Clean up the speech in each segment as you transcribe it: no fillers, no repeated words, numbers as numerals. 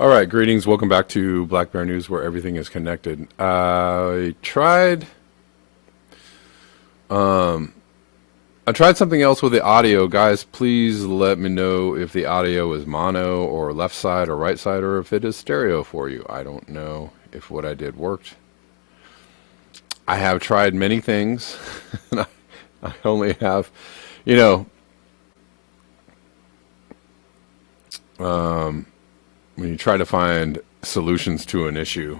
All right, greetings. Welcome back to Black Bear News, where everything is connected. I tried something else with the audio, guys. Please let me know if the audio is mono or left side or right side, or if it is stereo for you. I don't know if what I did worked. I have tried many things, and I only have, you know, when you try to find solutions to an issue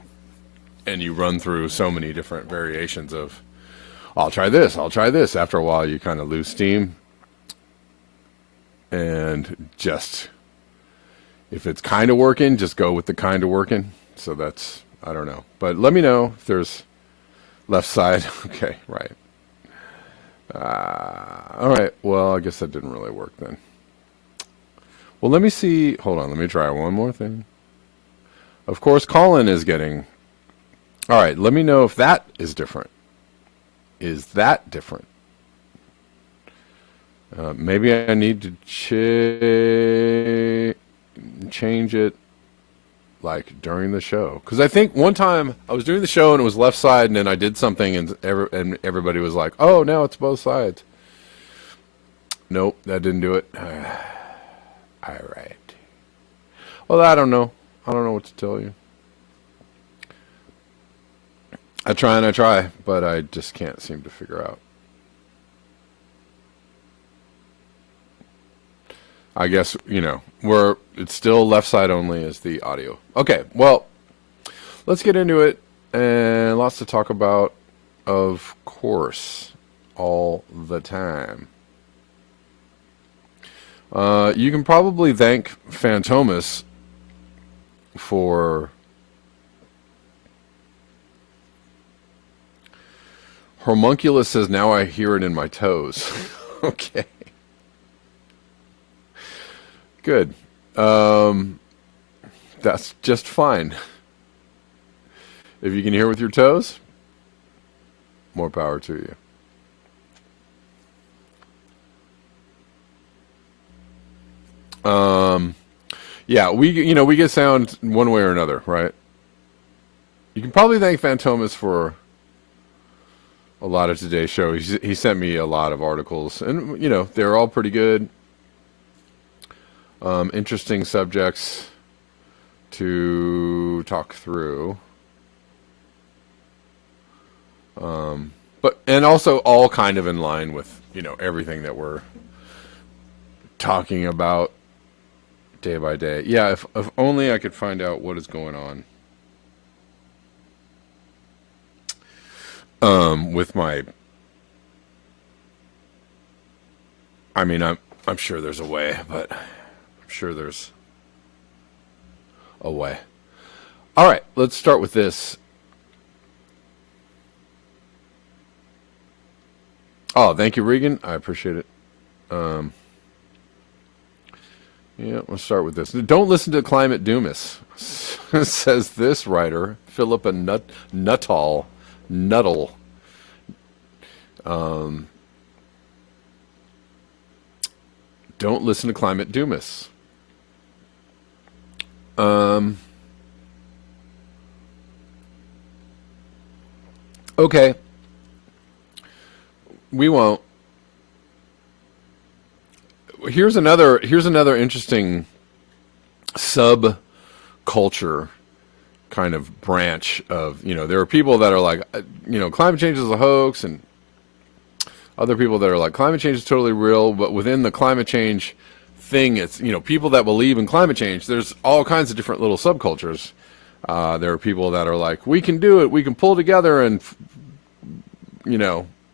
and you run through so many different variations of, I'll try this, I'll try this. After a while, you kind of lose steam. And just, if it's kind of working, just go with the kind of working. So that's, I don't know. But let me know if there's left side. Okay, right. All right. Well, I guess that didn't really work then. Well, let me see. Hold on. Let me try one more thing. Of course, Colin is getting. All right. Let me know if that is different. Is that different? Maybe I need to change it like during the show. Because I think one time I was doing the show and it was left side, and then I did something and everybody was like, oh, now it's both sides. Nope, that didn't do it. All right. Well, I don't know. I don't know what to tell you. I try and I try, but I just can't seem to figure out. I guess, it's still left side only as the audio. Okay, well, let's get into it, and lots to talk about, of course, all the time. You can probably thank Phantomas for Homunculus says, now I hear it in my toes. Okay. Good. That's just fine. If you can hear with your toes, more power to you. Yeah, we get sound one way or another, right? You can probably thank Phantomas for a lot of today's show. He sent me a lot of articles, and they're all pretty good. Interesting subjects to talk through. And also all kind of in line with, everything that we're talking about day by day. Yeah, if only I could find out what is going on. With my, I'm sure there's a way, but I'm sure there's a way. All right, let's start with this. Oh, thank you, Regan. I appreciate it. Yeah, let's start with this. Don't listen to Climate Doomis, says this writer, Philippa Nuttall. Don't listen to Climate Doomis. Okay. We won't. Here's another interesting subculture kind of branch of, there are people that are like, climate change is a hoax, and other people that are like, climate change is totally real, but within the climate change thing, it's, people that believe in climate change, there's all kinds of different little subcultures. There are people that are like, we can do it, we can pull together and,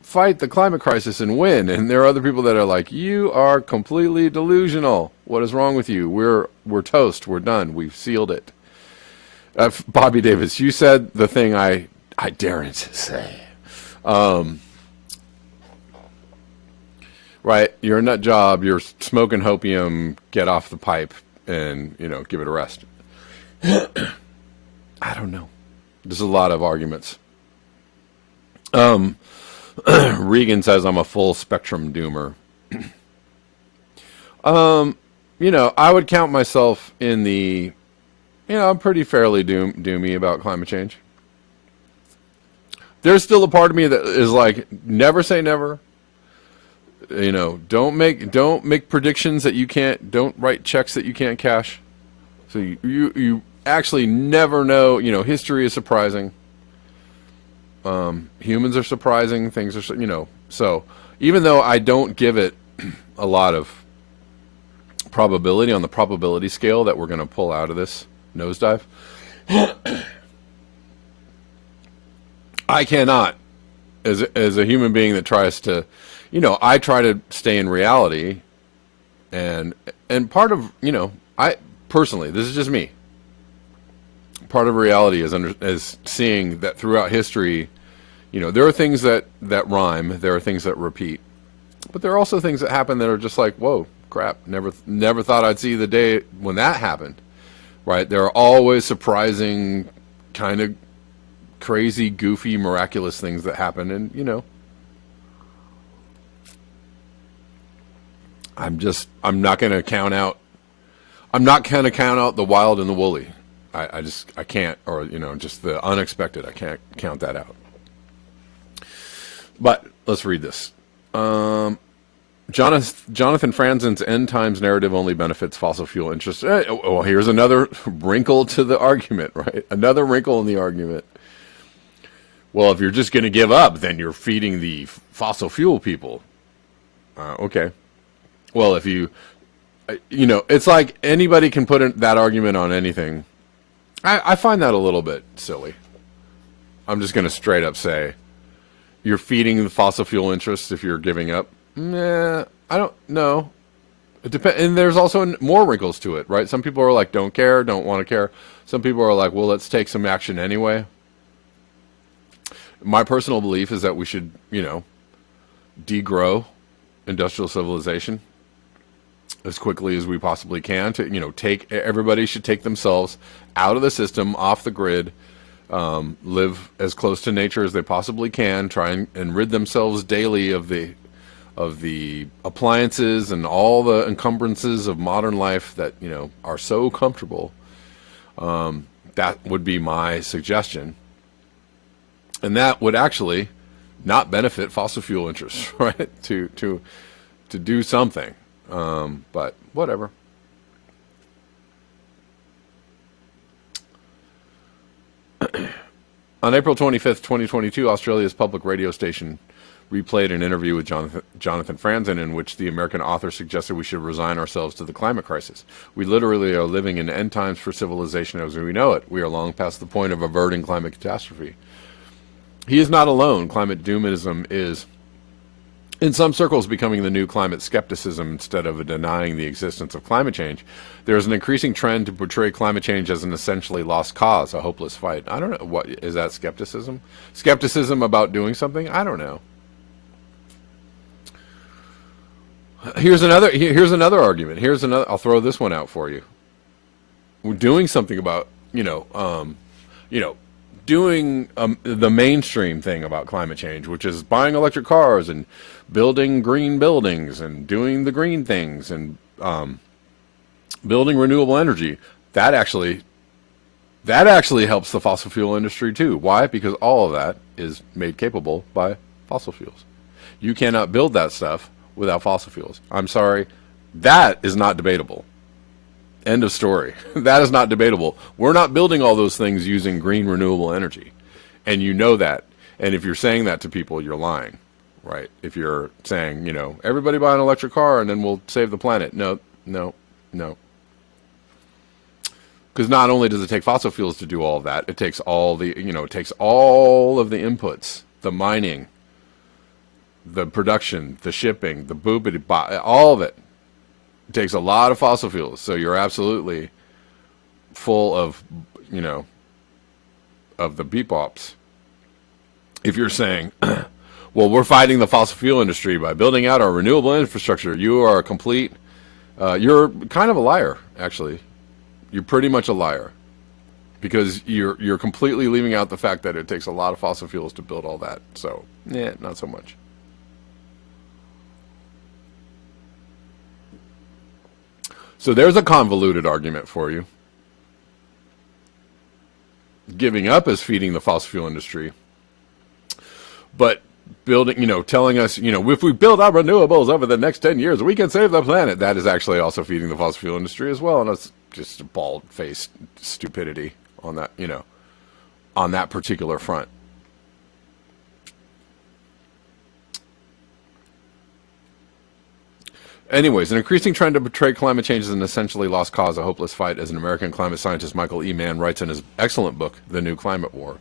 fight the climate crisis and win. And there are other people that are like, you are completely delusional. What is wrong with you? We're toast. We're done. We've sealed it. Bobby Davis, you said the thing I daren't say. Right, you're a nut job. You're smoking hopium. Get off the pipe and give it a rest. I don't know. There's a lot of arguments. Regan says I'm a full spectrum doomer. I would count myself in the I'm pretty fairly doomy about climate change. There's still a part of me that is like, never say never. Don't make predictions that you can't. Don't write checks that you can't cash. So you actually never know. History is surprising. Humans are surprising. Things are. So even though I don't give it a lot of probability on the probability scale that we're going to pull out of this nosedive, I cannot, as a human being that tries to, I try to stay in reality, and part of, I personally, this is just me. Part of reality is seeing that throughout history, there are things that rhyme, there are things that repeat, but there are also things that happen that are just like, whoa, crap, never thought I'd see the day when that happened, right? There are always surprising, kind of crazy, goofy, miraculous things that happen, and I'm not going to count out the wild and the woolly. I can't, or just the unexpected. I can't count that out. But let's read this. Jonathan Franzen's end times narrative only benefits fossil fuel interests. Well, here's another wrinkle to the argument, right? Another wrinkle in the argument. Well, if you're just going to give up, then you're feeding the fossil fuel people. Okay. Well, if it's like anybody can put that argument on anything. I find that a little bit silly. I'm just going to straight up say, you're feeding the fossil fuel interests if you're giving up. Nah, I don't know. It depends, and there's also more wrinkles to it, right? Some people are like, don't care, don't want to care. Some people are like, well, let's take some action anyway. My personal belief is that we should, degrow industrial civilization as quickly as we possibly can. Everybody should take themselves out of the system, off the grid, live as close to nature as they possibly can, try and rid themselves daily of the appliances and all the encumbrances of modern life that are so comfortable. That would be my suggestion. And that would actually not benefit fossil fuel interests, right? To do something, but whatever. On April 25th, 2022, Australia's public radio station replayed an interview with Jonathan Franzen in which the American author suggested we should resign ourselves to the climate crisis. We literally are living in end times for civilization as we know it. We are long past the point of averting climate catastrophe. He is not alone. Climate doomism is, in some circles, becoming the new climate skepticism instead of denying the existence of climate change. There is an increasing trend to portray climate change as an essentially lost cause, a hopeless fight. I don't know. What is that, skepticism? Skepticism about doing something? I don't know. Here's another argument. I'll throw this one out for you. We're doing something about, doing the mainstream thing about climate change, which is buying electric cars and building green buildings and doing the green things and building renewable energy. That actually helps the fossil fuel industry too. Why? Because all of that is made capable by fossil fuels. You cannot build that stuff without fossil fuels. I'm sorry. That is not debatable. End of story. That is not debatable. We're not building all those things using green renewable energy. And you know that. And if you're saying that to people, you're lying, right? If you're saying, everybody buy an electric car and then we'll save the planet. No. Because not only does it take fossil fuels to do all of that, it takes all of the inputs, the mining, the production, the shipping, the boopity, all of it. It takes a lot of fossil fuels, so you're absolutely full of, of the beep-ops. If you're saying, well, we're fighting the fossil fuel industry by building out our renewable infrastructure, you are you're kind of a liar, actually. You're pretty much a liar. Because you're completely leaving out the fact that it takes a lot of fossil fuels to build all that. So, not so much. So there's a convoluted argument for you. giving up as feeding the fossil fuel industry, but building, telling us, if we build up renewables over the next 10 years, we can save the planet. That is actually also feeding the fossil fuel industry as well. And it's just a bald-faced stupidity on that, on that particular front. Anyways, an increasing trend to portray climate change as an essentially lost cause, a hopeless fight, as an American climate scientist Michael E. Mann writes in his excellent book, The New Climate War.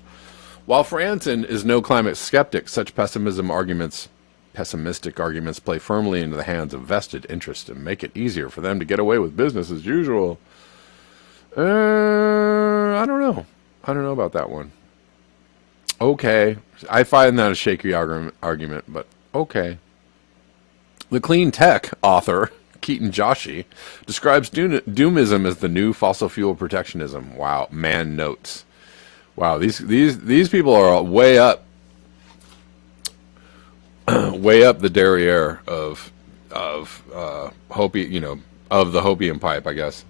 While Franzen is no climate skeptic, such pessimistic arguments play firmly into the hands of vested interests and make it easier for them to get away with business as usual. I don't know. I don't know about that one. Okay. I find that a shaky argument, but okay. The clean tech author, Keaton Joshi, describes doomism as the new fossil fuel protectionism. Wow. Man notes. Wow, these people are way up the derriere of Hopi, of the Hopium pipe, I guess.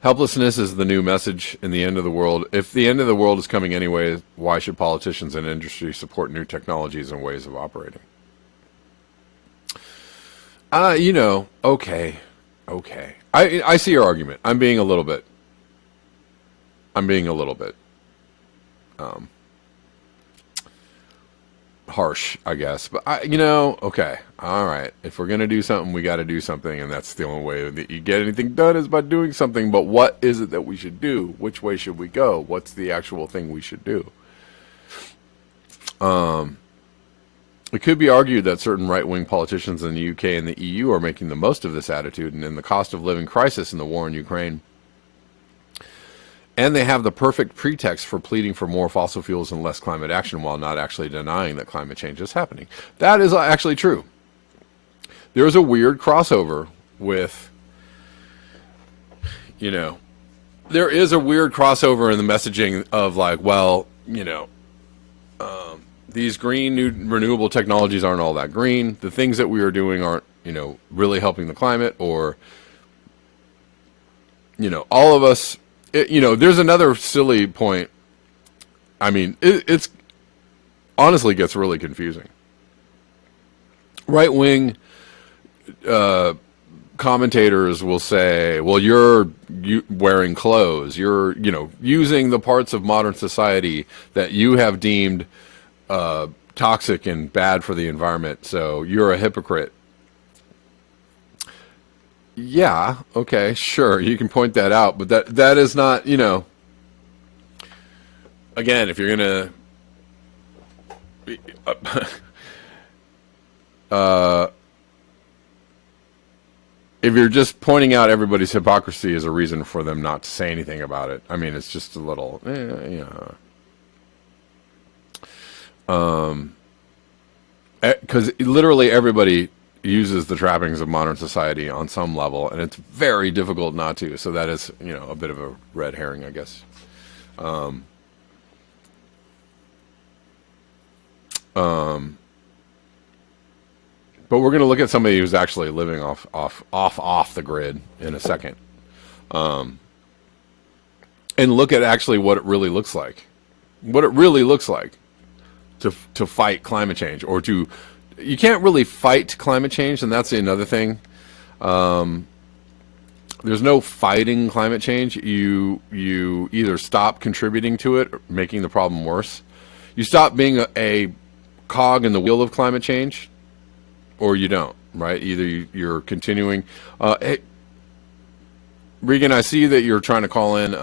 Helplessness is the new message in the end of the world. If the end of the world is coming anyway, why should politicians and industry support new technologies and ways of operating? Okay. I see your argument. I'm being a little bit harsh, I guess. But okay, all right. If we're gonna do something, we got to do something, and that's the only way that you get anything done is by doing something. But what is it that we should do? Which way should we go? What's the actual thing we should do? It could be argued that certain right-wing politicians in the UK and the EU are making the most of this attitude and in the cost of living crisis in the war in Ukraine. And they have the perfect pretext for pleading for more fossil fuels and less climate action while not actually denying that climate change is happening. That is actually true. There is a weird crossover with, there is a weird crossover in the messaging of like, well, these green new renewable technologies aren't all that green. The things that we are doing aren't, really helping the climate, or, all of us, there's another silly point. I mean, it's honestly gets really confusing. Right-wing commentators will say, well, you're wearing clothes. You're, using the parts of modern society that you have deemed toxic and bad for the environment, so you're a hypocrite. Yeah, okay, sure, you can point that out, but that is not, again, if you're gonna if you're just pointing out everybody's hypocrisy as a reason for them not to say anything about it, I mean, it's just a little, because literally everybody uses the trappings of modern society on some level, and it's very difficult not to. So that is, a bit of a red herring, I guess. But we're going to look at somebody who's actually living off the grid in a second, and look at actually what it really looks like. What it really looks like to fight climate change, or you can't really fight climate change, and that's another thing. There's no fighting climate change. You either stop contributing to it, or making the problem worse. You stop being a cog in the wheel of climate change, or you don't, right? Either you're continuing. Hey, Regan, I see that you're trying to call in.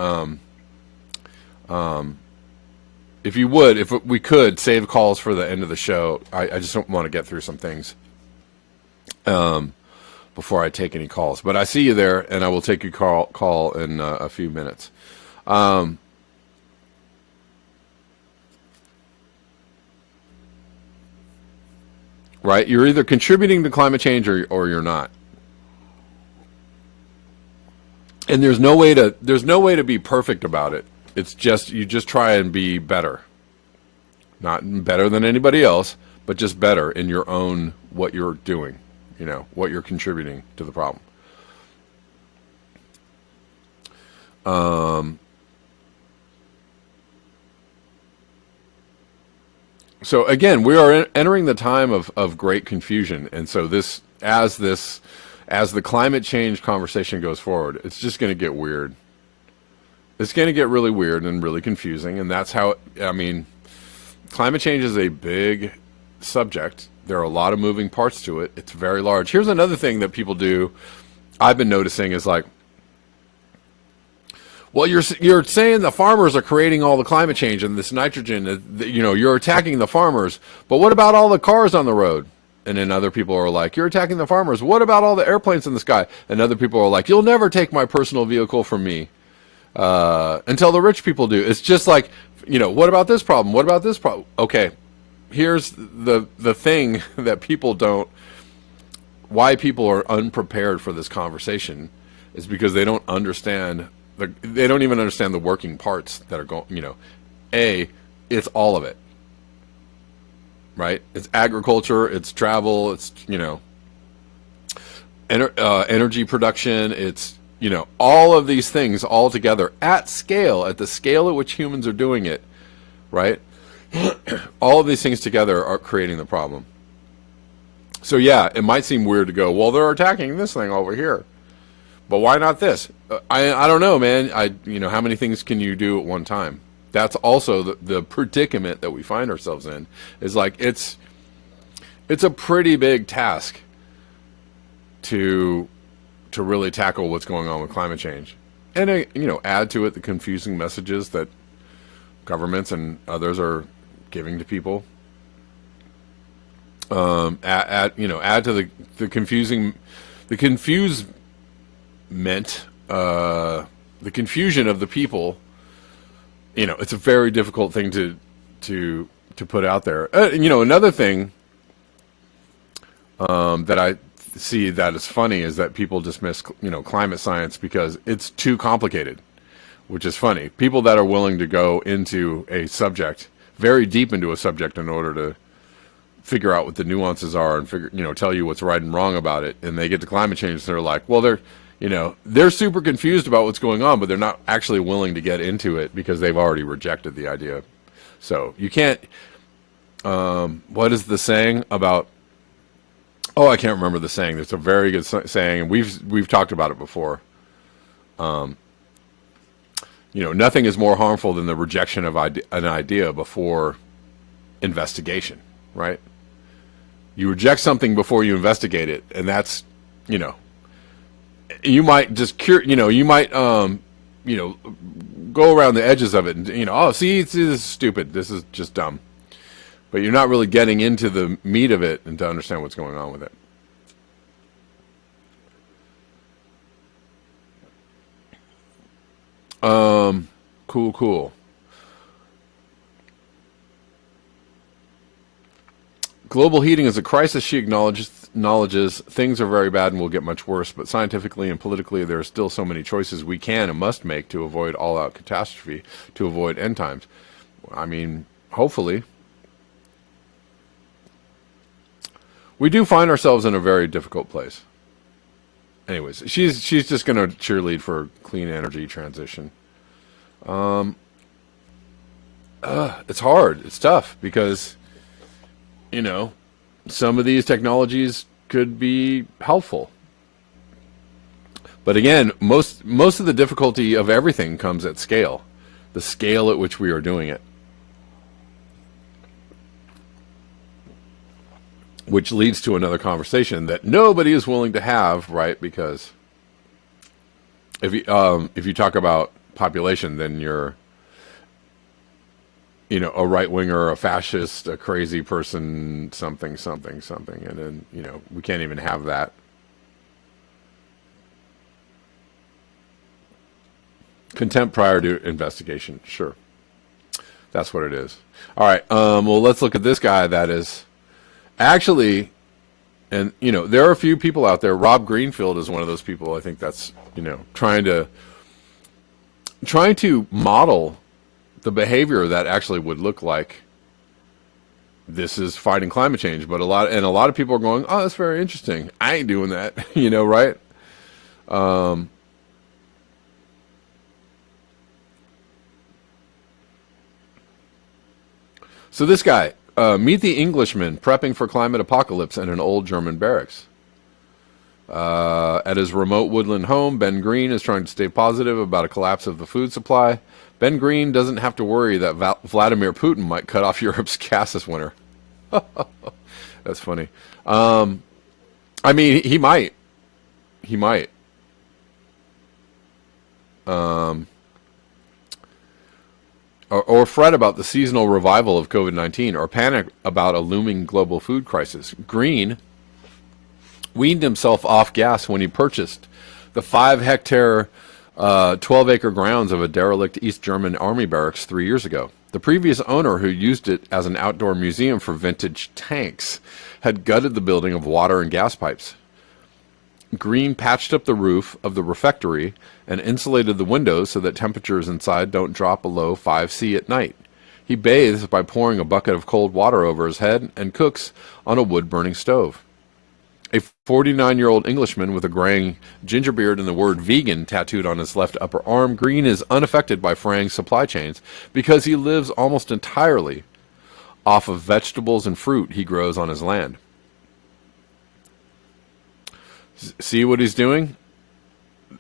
If you would, if we could, save calls for the end of the show. I just don't want to get through some things before I take any calls. But I see you there, and I will take your call in a few minutes. Right? You're either contributing to climate change or you're not. And there's no way to be perfect about it. It's just, you just try and be better. Not better than anybody else, but just better in your own, what you're doing, what you're contributing to the problem. Um, so again, we are entering the time of great confusion, and so as the climate change conversation goes forward, it's just going to get weird. It's going to get really weird and really confusing, and that's how. I mean, climate change is a big subject. There are a lot of moving parts to it. It's very large. Here's another thing that people do. I've been noticing is like, well, you're saying the farmers are creating all the climate change and this nitrogen. You know, you're attacking the farmers. But what about all the cars on the road? And then other people are like, you're attacking the farmers. What about all the airplanes in the sky? And other people are like, you'll never take my personal vehicle from me until the rich people do. It's just like, you know, what about this problem? What about this problem? Okay, here's the thing that people don't. Why people are unprepared for this conversation is because they don't understand. They don't even understand the working parts that are going. You know, it's all of it. Right? It's agriculture, it's travel, it's, you know, energy production, it's, you know, all of these things all together at scale, at the scale at which humans are doing it, right? All of these things together are creating the problem. So yeah, it might seem weird to go, well, they're attacking this thing over here, but why not this? I don't know, man. You know, how many things can you do at one time? That's also the predicament that we find ourselves in. Is like it's a pretty big task to really tackle what's going on with climate change, and you know, add to it the confusing messages that governments and others are giving to people. Add to the confusing, the confusement, the confusion of the people. You know, it's a very difficult thing to put out there. You know, another thing that I see that is funny is that people dismiss, you know, climate science because it's too complicated, which is funny. People that are willing to go into a subject, very deep into a subject, in order to figure out what the nuances are and tell you what's right and wrong about it, and they get to climate change, and they're like, well, they're super confused about what's going on, but they're not actually willing to get into it because they've already rejected the idea. So you can't. What is the saying about? Oh, I can't remember the saying. It's a very good saying, and we've talked about it before. Nothing is more harmful than the rejection of an idea before investigation. Right? You reject something before you investigate it, and that's, you might just you might go around the edges of it, and oh, see, this is stupid, this is just dumb, but you're not really getting into the meat of it and to understand what's going on with it. Cool. Global heating is a crisis, she acknowledges. Things are very bad and will get much worse, but scientifically and politically there are still so many choices we can and must make to avoid all-out catastrophe, to avoid end times. I mean, hopefully. We do find ourselves in a very difficult place. Anyways, she's just going to cheerlead for clean energy transition. It's hard. It's tough because some of these technologies could be helpful. But again, most of the difficulty of everything comes at scale, the scale at which we are doing it. Which leads to another conversation that nobody is willing to have, right? Because if you talk about population, then you're a right-winger, a fascist, a crazy person, something. And then, we can't even have that. Contempt prior to investigation. Sure. That's what it is. All right. Well, let's look at this guy that is actually, and, there are a few people out there. Rob Greenfield is one of those people. I think that's, trying to model the behavior that actually would look like this is fighting climate change. But a lot of people are going, oh, that's very interesting. I ain't doing that, right? So this guy, meet the Englishman prepping for climate apocalypse in an old German barracks. At his remote woodland home, Ben Green is trying to stay positive about a collapse of the food supply. Ben Green doesn't have to worry that Vladimir Putin might cut off Europe's gas this winter. That's funny. I mean, he might. He might. Or fret about the seasonal revival of COVID-19, or panic about a looming global food crisis. Green weaned himself off gas when he purchased the 5-hectare, 12-acre grounds of a derelict East German army barracks 3 years ago. The previous owner, who used it as an outdoor museum for vintage tanks, had gutted the building of water and gas pipes. Green patched up the roof of the refectory and insulated the windows so that temperatures inside don't drop below 5°C at night. He bathes by pouring a bucket of cold water over his head and cooks on a wood-burning stove. A 49-year-old Englishman with a graying ginger beard and the word vegan tattooed on his left upper arm, Green is unaffected by fraying supply chains because he lives almost entirely off of vegetables and fruit he grows on his land. See what he's doing?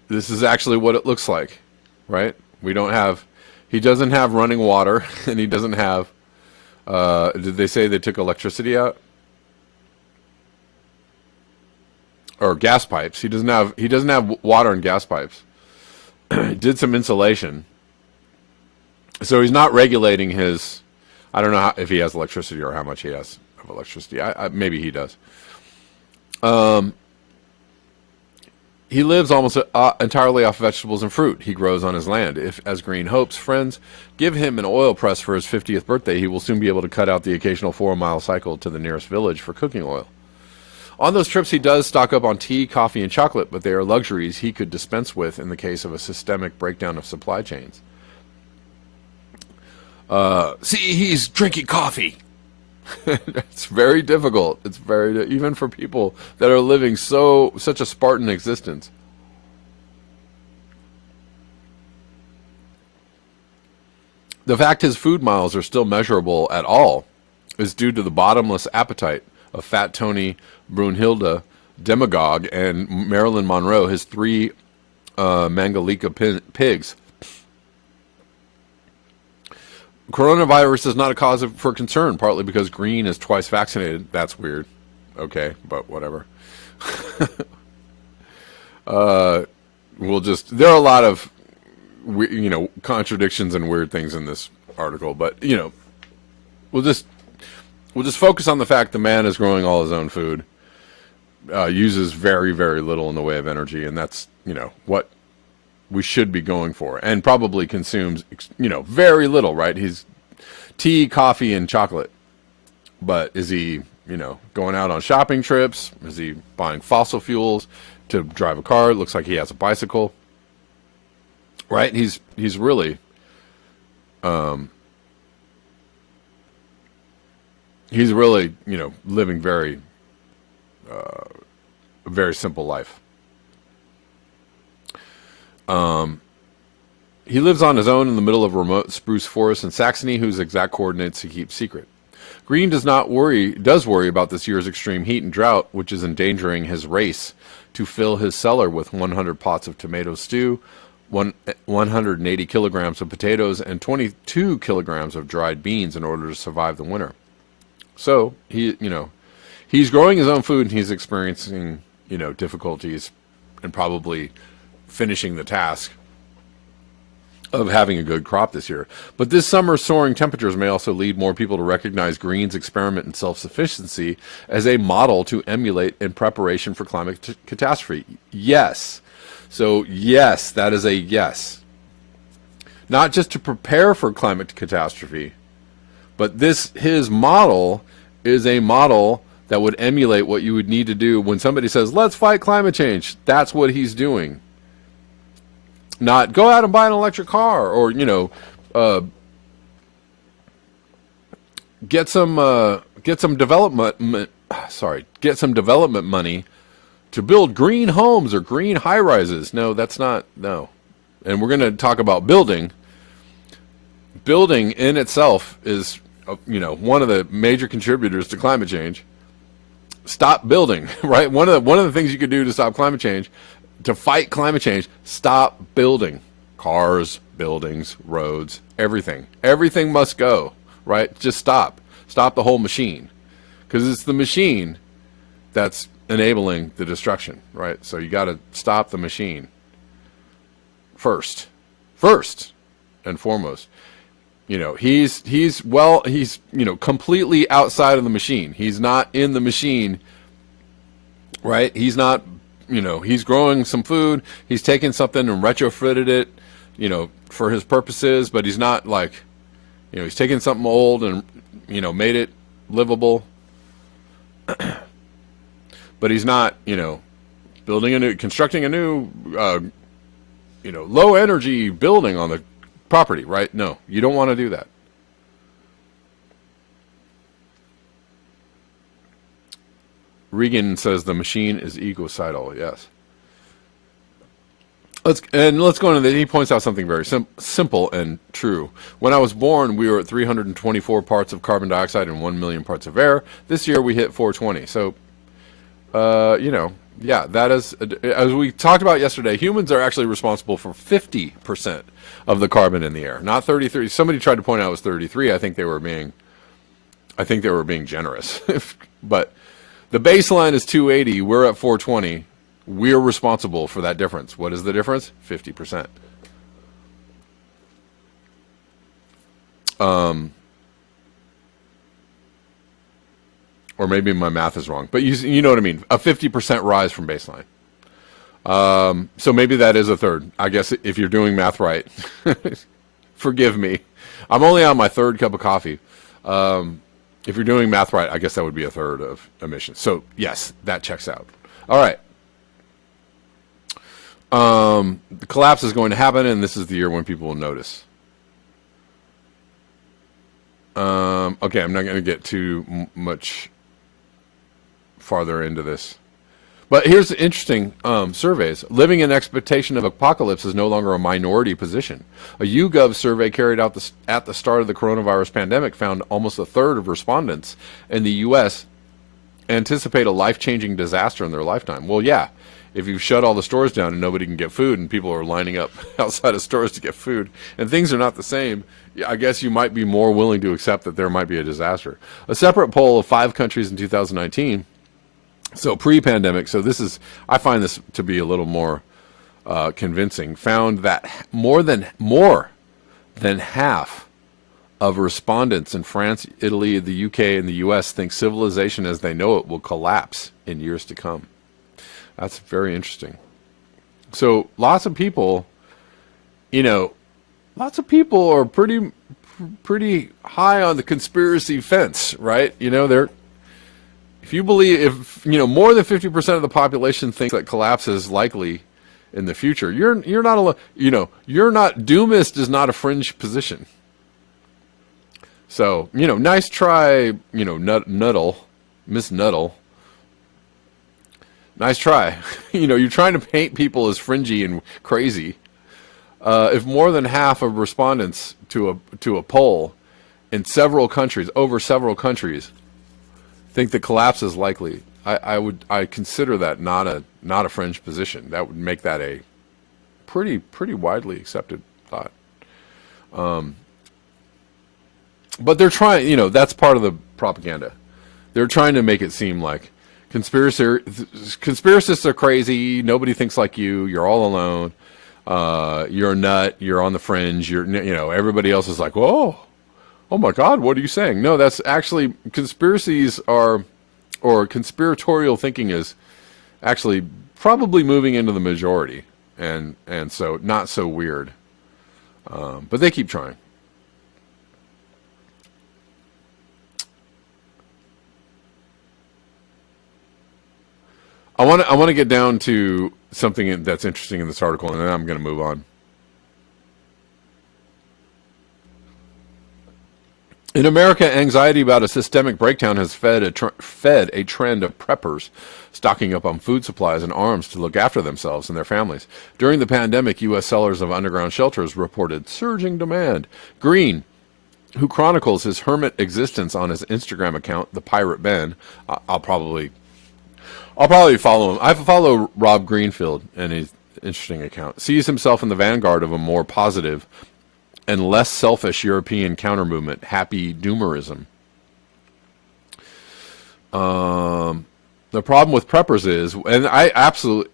This is actually what it looks like, right? He doesn't have running water, and he doesn't have, did they say they took electricity out? Or gas pipes. He doesn't have water and gas pipes. He did some insulation. So he's not regulating his, I don't know if he has electricity or how much he has of electricity. Maybe he does. He lives almost entirely off vegetables and fruit he grows on his land. If, as Green hopes, friends give him an oil press for his 50th birthday, he will soon be able to cut out the occasional 4-mile cycle to the nearest village for cooking oil. On those trips, he does stock up on tea, coffee, and chocolate, but they are luxuries he could dispense with in the case of a systemic breakdown of supply chains. See, he's drinking coffee. It's very difficult. It's even for people that are living such a Spartan existence. The fact his food miles are still measurable at all is due to the bottomless appetite of Fat Tony, Brunhilde, Demagogue, and Marilyn Monroe, his 3 Mangalika pigs. Coronavirus is not a cause for concern, partly because Green is twice vaccinated. That's weird. Okay, but whatever. There are a lot of, contradictions and weird things in this article, but, we'll just focus on the fact the man is growing all his own food, uses very, very little in the way of energy, and that's, what we should be going for, and probably consumes, very little, right? He's tea, coffee, and chocolate. But is he, going out on shopping trips? Is he buying fossil fuels to drive a car? It looks like he has a bicycle, right? He's really, living very, a very simple life. He lives on his own in the middle of a remote spruce forest in Saxony, whose exact coordinates he keeps secret. Green does worry about this year's extreme heat and drought, which is endangering his race to fill his cellar with 100 pots of tomato stew, 180 kilograms of potatoes, and 22 kilograms of dried beans in order to survive the winter. So he's growing his own food, and he's experiencing, difficulties and probably finishing the task of having a good crop this year. But this summer's soaring temperatures may also lead more people to recognize Green's experiment in self-sufficiency as a model to emulate in preparation for climate catastrophe. Yes. So yes, that is a yes. Not just to prepare for climate catastrophe, but his model is a model that would emulate what you would need to do when somebody says, let's fight climate change. That's what he's doing. Not go out and buy an electric car, or get some development money to build green homes or green high rises. No, that's not. No. And we're going to talk about building. Building in itself is one of the major contributors to climate change. Stop building, right? One of the things you could do to stop climate change, to fight climate change, stop building cars, buildings, roads, everything. Everything must go, right? Just stop the whole machine, because it's the machine that's enabling the destruction, right? So you got to stop the machine first and foremost. He's completely outside of the machine. He's not in the machine, right? He's not, he's growing some food. He's taken something and retrofitted it, for his purposes, but he's not like, he's taken something old and, made it livable. But he's not, constructing a new, low energy building on the property, right? No, you don't want to do that. Regan says the machine is ecocidal. Yes. Let's go into that. He points out something very simple and true. When I was born, we were at 324 parts of carbon dioxide and 1 million parts of air. This year we hit 420. So, yeah, that is, as we talked about yesterday, humans are actually responsible for 50% of the carbon in the air, not 33. Somebody tried to point out it was 33. I think they were being generous. But the baseline is 280. We're at 420. We're responsible for that difference. What is the difference? 50%. Or maybe my math is wrong, but you know what I mean. A 50% rise from baseline. So maybe that is a third. I guess if you're doing math right, forgive me. I'm only on my third cup of coffee. If you're doing math right, I guess that would be a third of emissions. So yes, that checks out. All right. The collapse is going to happen, and this is the year when people will notice. Okay, I'm not going to get too much farther into this. But here's interesting surveys. Living in expectation of apocalypse is no longer a minority position. A YouGov survey carried out at the start of the coronavirus pandemic found almost a third of respondents in the U.S. anticipate a life-changing disaster in their lifetime. Well, yeah, if you shut all the stores down and nobody can get food and people are lining up outside of stores to get food and things are not the same, I guess you might be more willing to accept that there might be a disaster. A separate poll of 5 countries in 2019, so pre-pandemic, so this is, I find this to be a little more convincing, found that more than half of respondents in France, Italy, the UK, and the US think civilization as they know it will collapse in years to come. That's very interesting. So lots of people, are pretty high on the conspiracy fence, right? If you believe, more than 50% of the population thinks that collapse is likely in the future, you're not alone. You're not, doomist is not a fringe position. So, nice try, Nuttall, Miss Nuttall. Nice try. You're trying to paint people as fringy and crazy. If more than half of respondents to a poll in over several countries, think the collapse is likely, I consider that not a fringe position. That would make that a pretty widely accepted thought. But they're trying, that's part of the propaganda. They're trying to make it seem like conspiracists are crazy. Nobody thinks like you. You're all alone. You're a nut. You're on the fringe. Everybody else is like, whoa. Oh my God, what are you saying? No, that's actually, conspiracies are, or conspiratorial thinking is actually probably moving into the majority, and so not so weird. But they keep trying. I want to get down to something that's interesting in this article, and then I'm going to move on. In America, anxiety about a systemic breakdown has fed a trend of preppers stocking up on food supplies and arms to look after themselves and their families. During the pandemic, U.S. sellers of underground shelters reported surging demand. Green, who chronicles his hermit existence on his Instagram account, the Pirate Ben. I'll probably follow him. I follow Rob Greenfield, and he's an interesting account. Sees himself in the vanguard of a more positive and less selfish European counter movement, happy doomerism. The problem with preppers is, and I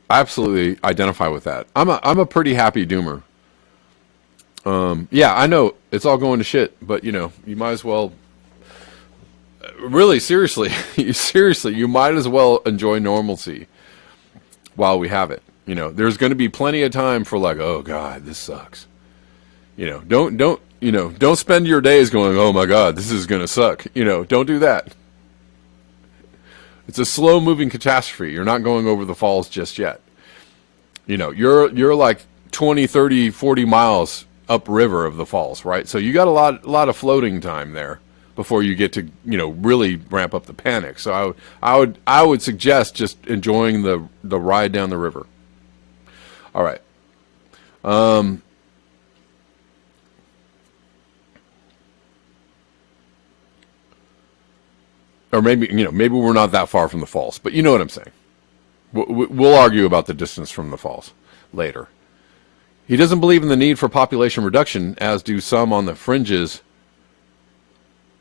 absolutely identify with that. I'm a pretty happy doomer. Yeah, I know it's all going to shit, but you might as well. Really, seriously, you might as well enjoy normalcy while we have it. There's going to be plenty of time for like, oh God, this sucks. Don't spend your days going, oh my God, this is going to suck. Don't do that. It's a slow moving catastrophe. You're not going over the falls just yet. You're like 20, 30, 40 miles upriver of the falls, right? So you got a lot of floating time there before you get to, really ramp up the panic. So I would suggest just enjoying the ride down the river. All right. Or maybe we're not that far from the falls, but you know what I'm saying. We'll argue about the distance from the falls later. He doesn't believe in the need for population reduction, as do some on the fringes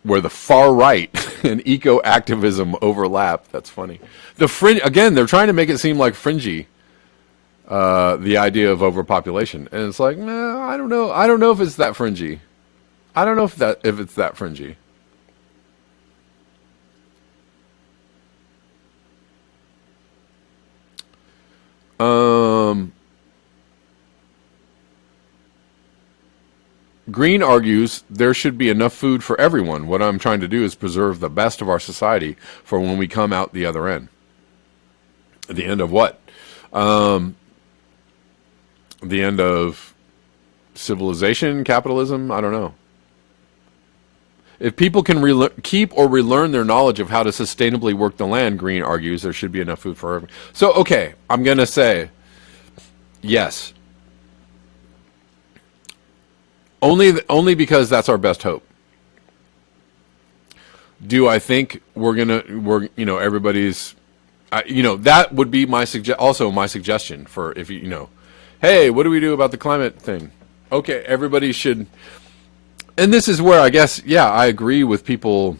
where the far right and eco-activism overlap. That's funny. The fringe, again, they're trying to make it seem like fringy, the idea of overpopulation. And it's like, no, I don't know. I don't know if it's that fringy. I don't know if it's that fringy. Green argues there should be enough food for everyone. What I'm trying to do is preserve the best of our society for when we come out the other end. At the end of what? The end of civilization, capitalism? I don't know. If people can keep or relearn their knowledge of how to sustainably work the land, Green argues there should be enough food for everyone. So, okay, I'm going to say yes. Only because that's our best hope. Do I think everybody's, that would be my suggestion for if hey, what do we do about the climate thing? Okay, everybody should, and this is where I guess, I agree with people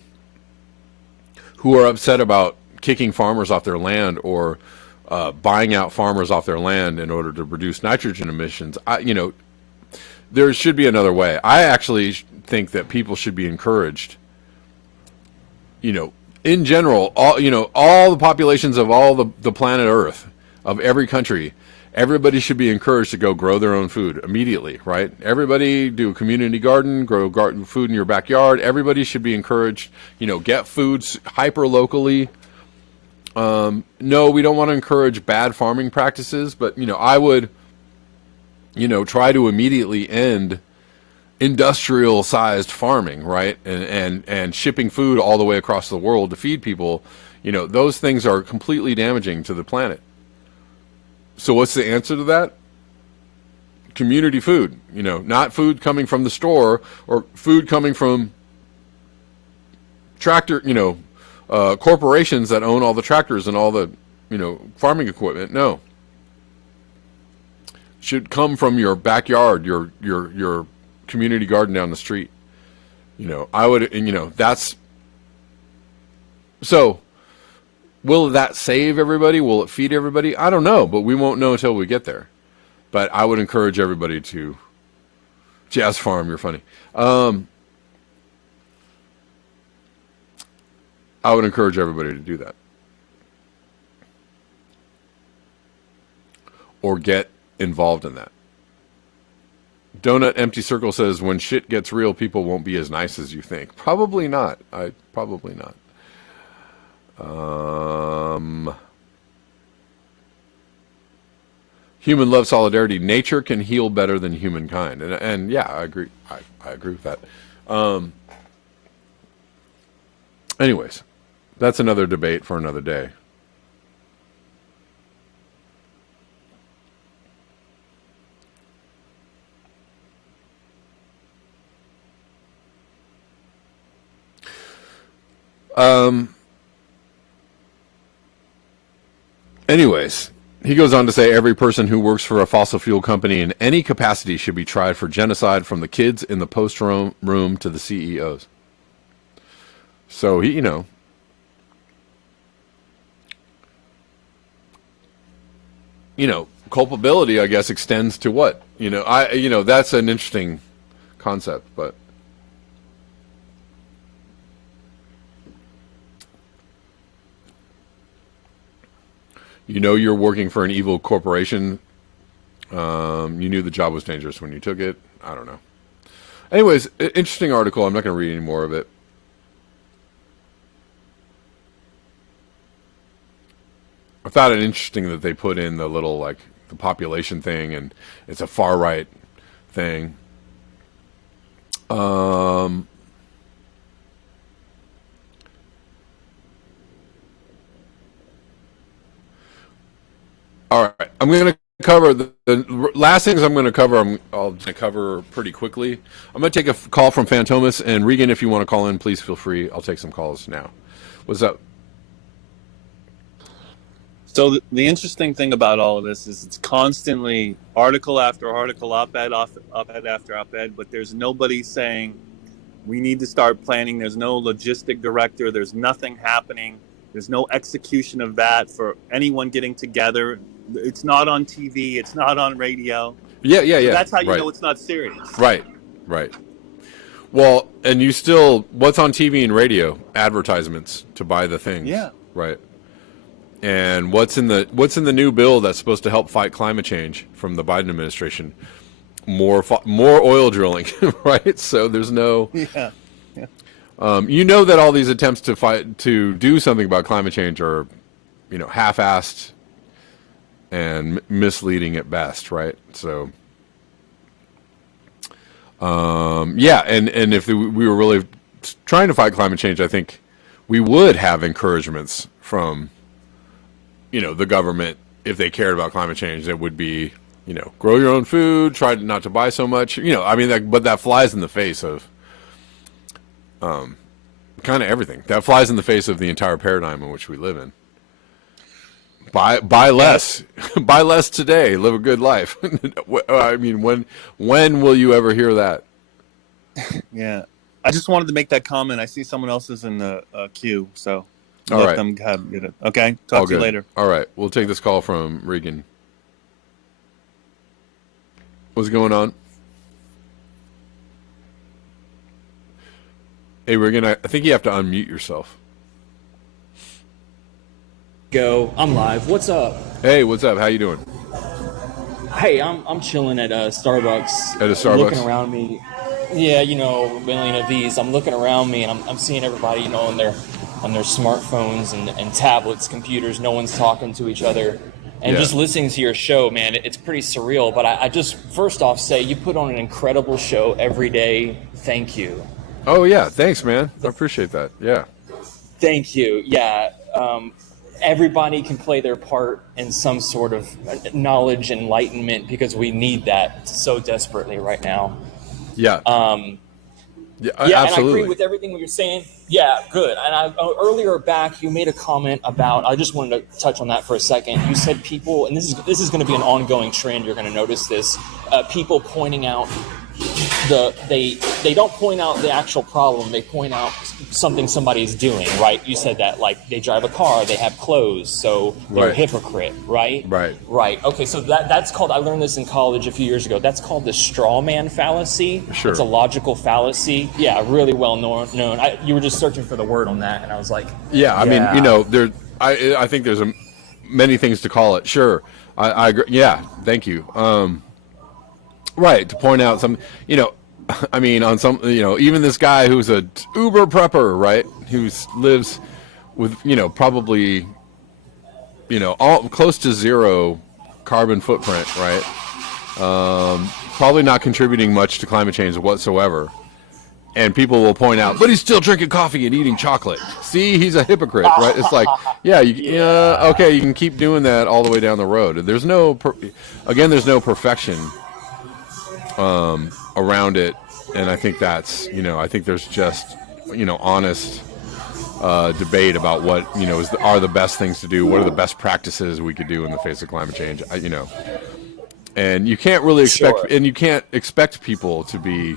who are upset about kicking farmers off their land or buying out farmers off their land in order to reduce nitrogen emissions. There should be another way. I actually think that people should be encouraged, in general, all the populations of all the planet Earth, of every country, everybody should be encouraged to go grow their own food immediately, right? Everybody do a community garden, grow food in your backyard. Everybody should be encouraged, get foods hyper locally. No, we don't want to encourage bad farming practices, but, I would, try to immediately end industrial sized farming, right? And shipping food all the way across the world to feed people, those things are completely damaging to the planet. So what's the answer to that? Community food, not food coming from the store or food coming from tractor, corporations that own all the tractors and all the, farming equipment. No. Should come from your backyard, your community garden down the street. I would, that's, so will that save everybody? Will it feed everybody? I don't know, but we won't know until we get there. But I would encourage everybody to Jazz Farm. You're funny. I would encourage everybody to do that. Or get involved in that. Donut Empty Circle says, when shit gets real, people won't be as nice as you think. Probably not. Probably not. Human love, solidarity. Nature can heal better than humankind. And yeah, I agree. I agree with that. Anyways, that's another debate for another day. Anyways, he goes on to say every person who works for a fossil fuel company in any capacity should be tried for genocide, from the kids in the post room to the CEOs. So he, culpability, I guess, extends to what? That's an interesting concept, but you're working for an evil corporation. You knew the job was dangerous when you took it. I don't know. Anyways, interesting article. I'm not going to read any more of it. I thought it interesting that they put in the little, the population thing, and it's a far right thing. All right, I'm going to cover the last things I'm going to cover. I'll cover pretty quickly. I'm going to take a call from Fantomas, and Regan, if you want to call in, please feel free. I'll take some calls now. What's up? So the interesting thing about all of this is it's constantly article after article, op-ed after op-ed, but there's nobody saying we need to start planning. There's no logistic director. There's nothing happening. There's no execution of that for anyone getting together. It's not on TV. It's not on radio. Yeah. So that's how you know it's not serious. Right. Well, and what's on TV and radio? Advertisements to buy the things. Yeah. Right. And what's in the new bill that's supposed to help fight climate change from the Biden administration? More oil drilling, right? So there's no. Yeah. That all these attempts to do something about climate change are, half-assed and misleading at best, right? So, and if we were really trying to fight climate change, I think we would have encouragements from, the government, if they cared about climate change. That would be, grow your own food, try not to buy so much, but that flies in the face of, kind of everything. That flies in the face of the entire paradigm in which we live in. Buy less, buy less today, live a good life. I mean, when will you ever hear that? Yeah. I just wanted to make that comment. I see someone else is in the queue, so All let right. them get it. Okay, talk to you later. All right, we'll take this call from Regan. What's going on? Hey, Regan, I think you have to unmute yourself. Go. I'm live. What's up? Hey, what's up? How you doing? Hey, I'm chilling at Starbucks. At a Starbucks? I'm looking around me. Yeah, a million of these. I'm looking around me, and I'm seeing everybody, on their smartphones and tablets, computers. No one's talking to each other. And just listening to your show, man, it's pretty surreal. But I just, first off, say you put on an incredible show every day. Thank you. Oh, yeah. Thanks, man. I appreciate that. Yeah. Thank you. Yeah. Everybody can play their part in some sort of knowledge, enlightenment, because we need that so desperately right now. Yeah. Yeah, absolutely. And I agree with everything you're saying. Yeah, good. And earlier back, you made a comment about, I just wanted to touch on that for a second. You said people, and this is going to be an ongoing trend, you're going to notice this, people pointing out they don't point out the actual problem, they point out something somebody's doing, right? You said that, like, they drive a car, they have clothes, so they're a hypocrite, right? Right. Okay, so that's called, I learned this in college a few years ago, that's called the straw man fallacy. Sure. It's a logical fallacy. Yeah, really well known. You were just searching for the word on that, and I was like, I mean, I think there's many things to call it. Sure. I agree. Yeah, thank you. Right, to point out some, I mean, on some, even this guy who's a uber prepper, right, who lives with, probably, all close to zero carbon footprint, right, probably not contributing much to climate change whatsoever. And people will point out, but he's still drinking coffee and eating chocolate. See, he's a hypocrite, right? It's like, okay, you can keep doing that all the way down the road. There's no perfection around it, and I think that's, I think there's just, honest debate about what are the best things to do, what are the best practices we could do in the face of climate change. And you can't really expect, Sure. and you can't expect people to be,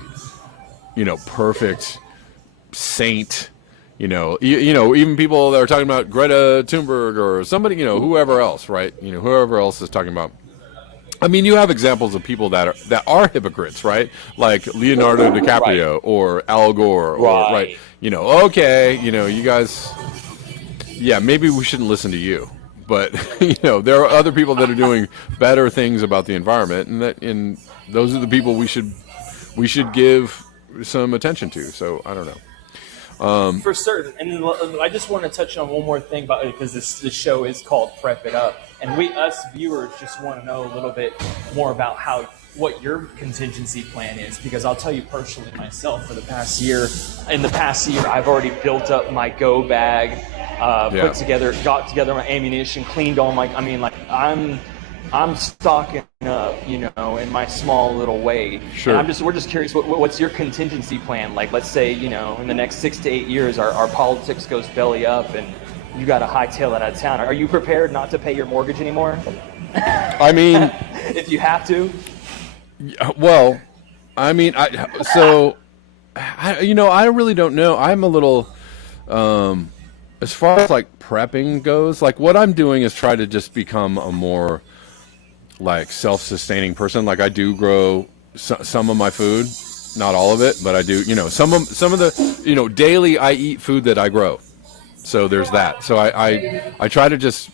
perfect saint. Even people that are talking about Greta Thunberg or somebody, whoever else, right? Whoever else is talking about. I mean, you have examples of people that are hypocrites, right? Like Leonardo DiCaprio Right. or Al Gore, or Right. Okay, you guys, yeah, maybe we shouldn't listen to you, but there are other people that are doing better things about the environment, and those are the people we should give some attention to. So I don't know. For certain. And then I just want to touch on one more thing about it, because this show is called Prep It Up, and us viewers just want to know a little bit more about what your contingency plan is, because I'll tell you personally myself, in the past year I've already built up my go bag, got together my ammunition, cleaned all my, I'm stocking up, in my small little way. Sure. And we're just curious, what's your contingency plan? Like, let's say, in the next 6 to 8 years, our politics goes belly up and you got to hightail it out of town. Are you prepared not to pay your mortgage anymore? I mean, If you have to? well, I really don't know. I'm a little, as far as like prepping goes, like what I'm doing is try to just become a more like self-sustaining person. Like I do grow some of my food, not all of it, but I do, some of the, daily I eat food that I grow. So there's that. So I try to just,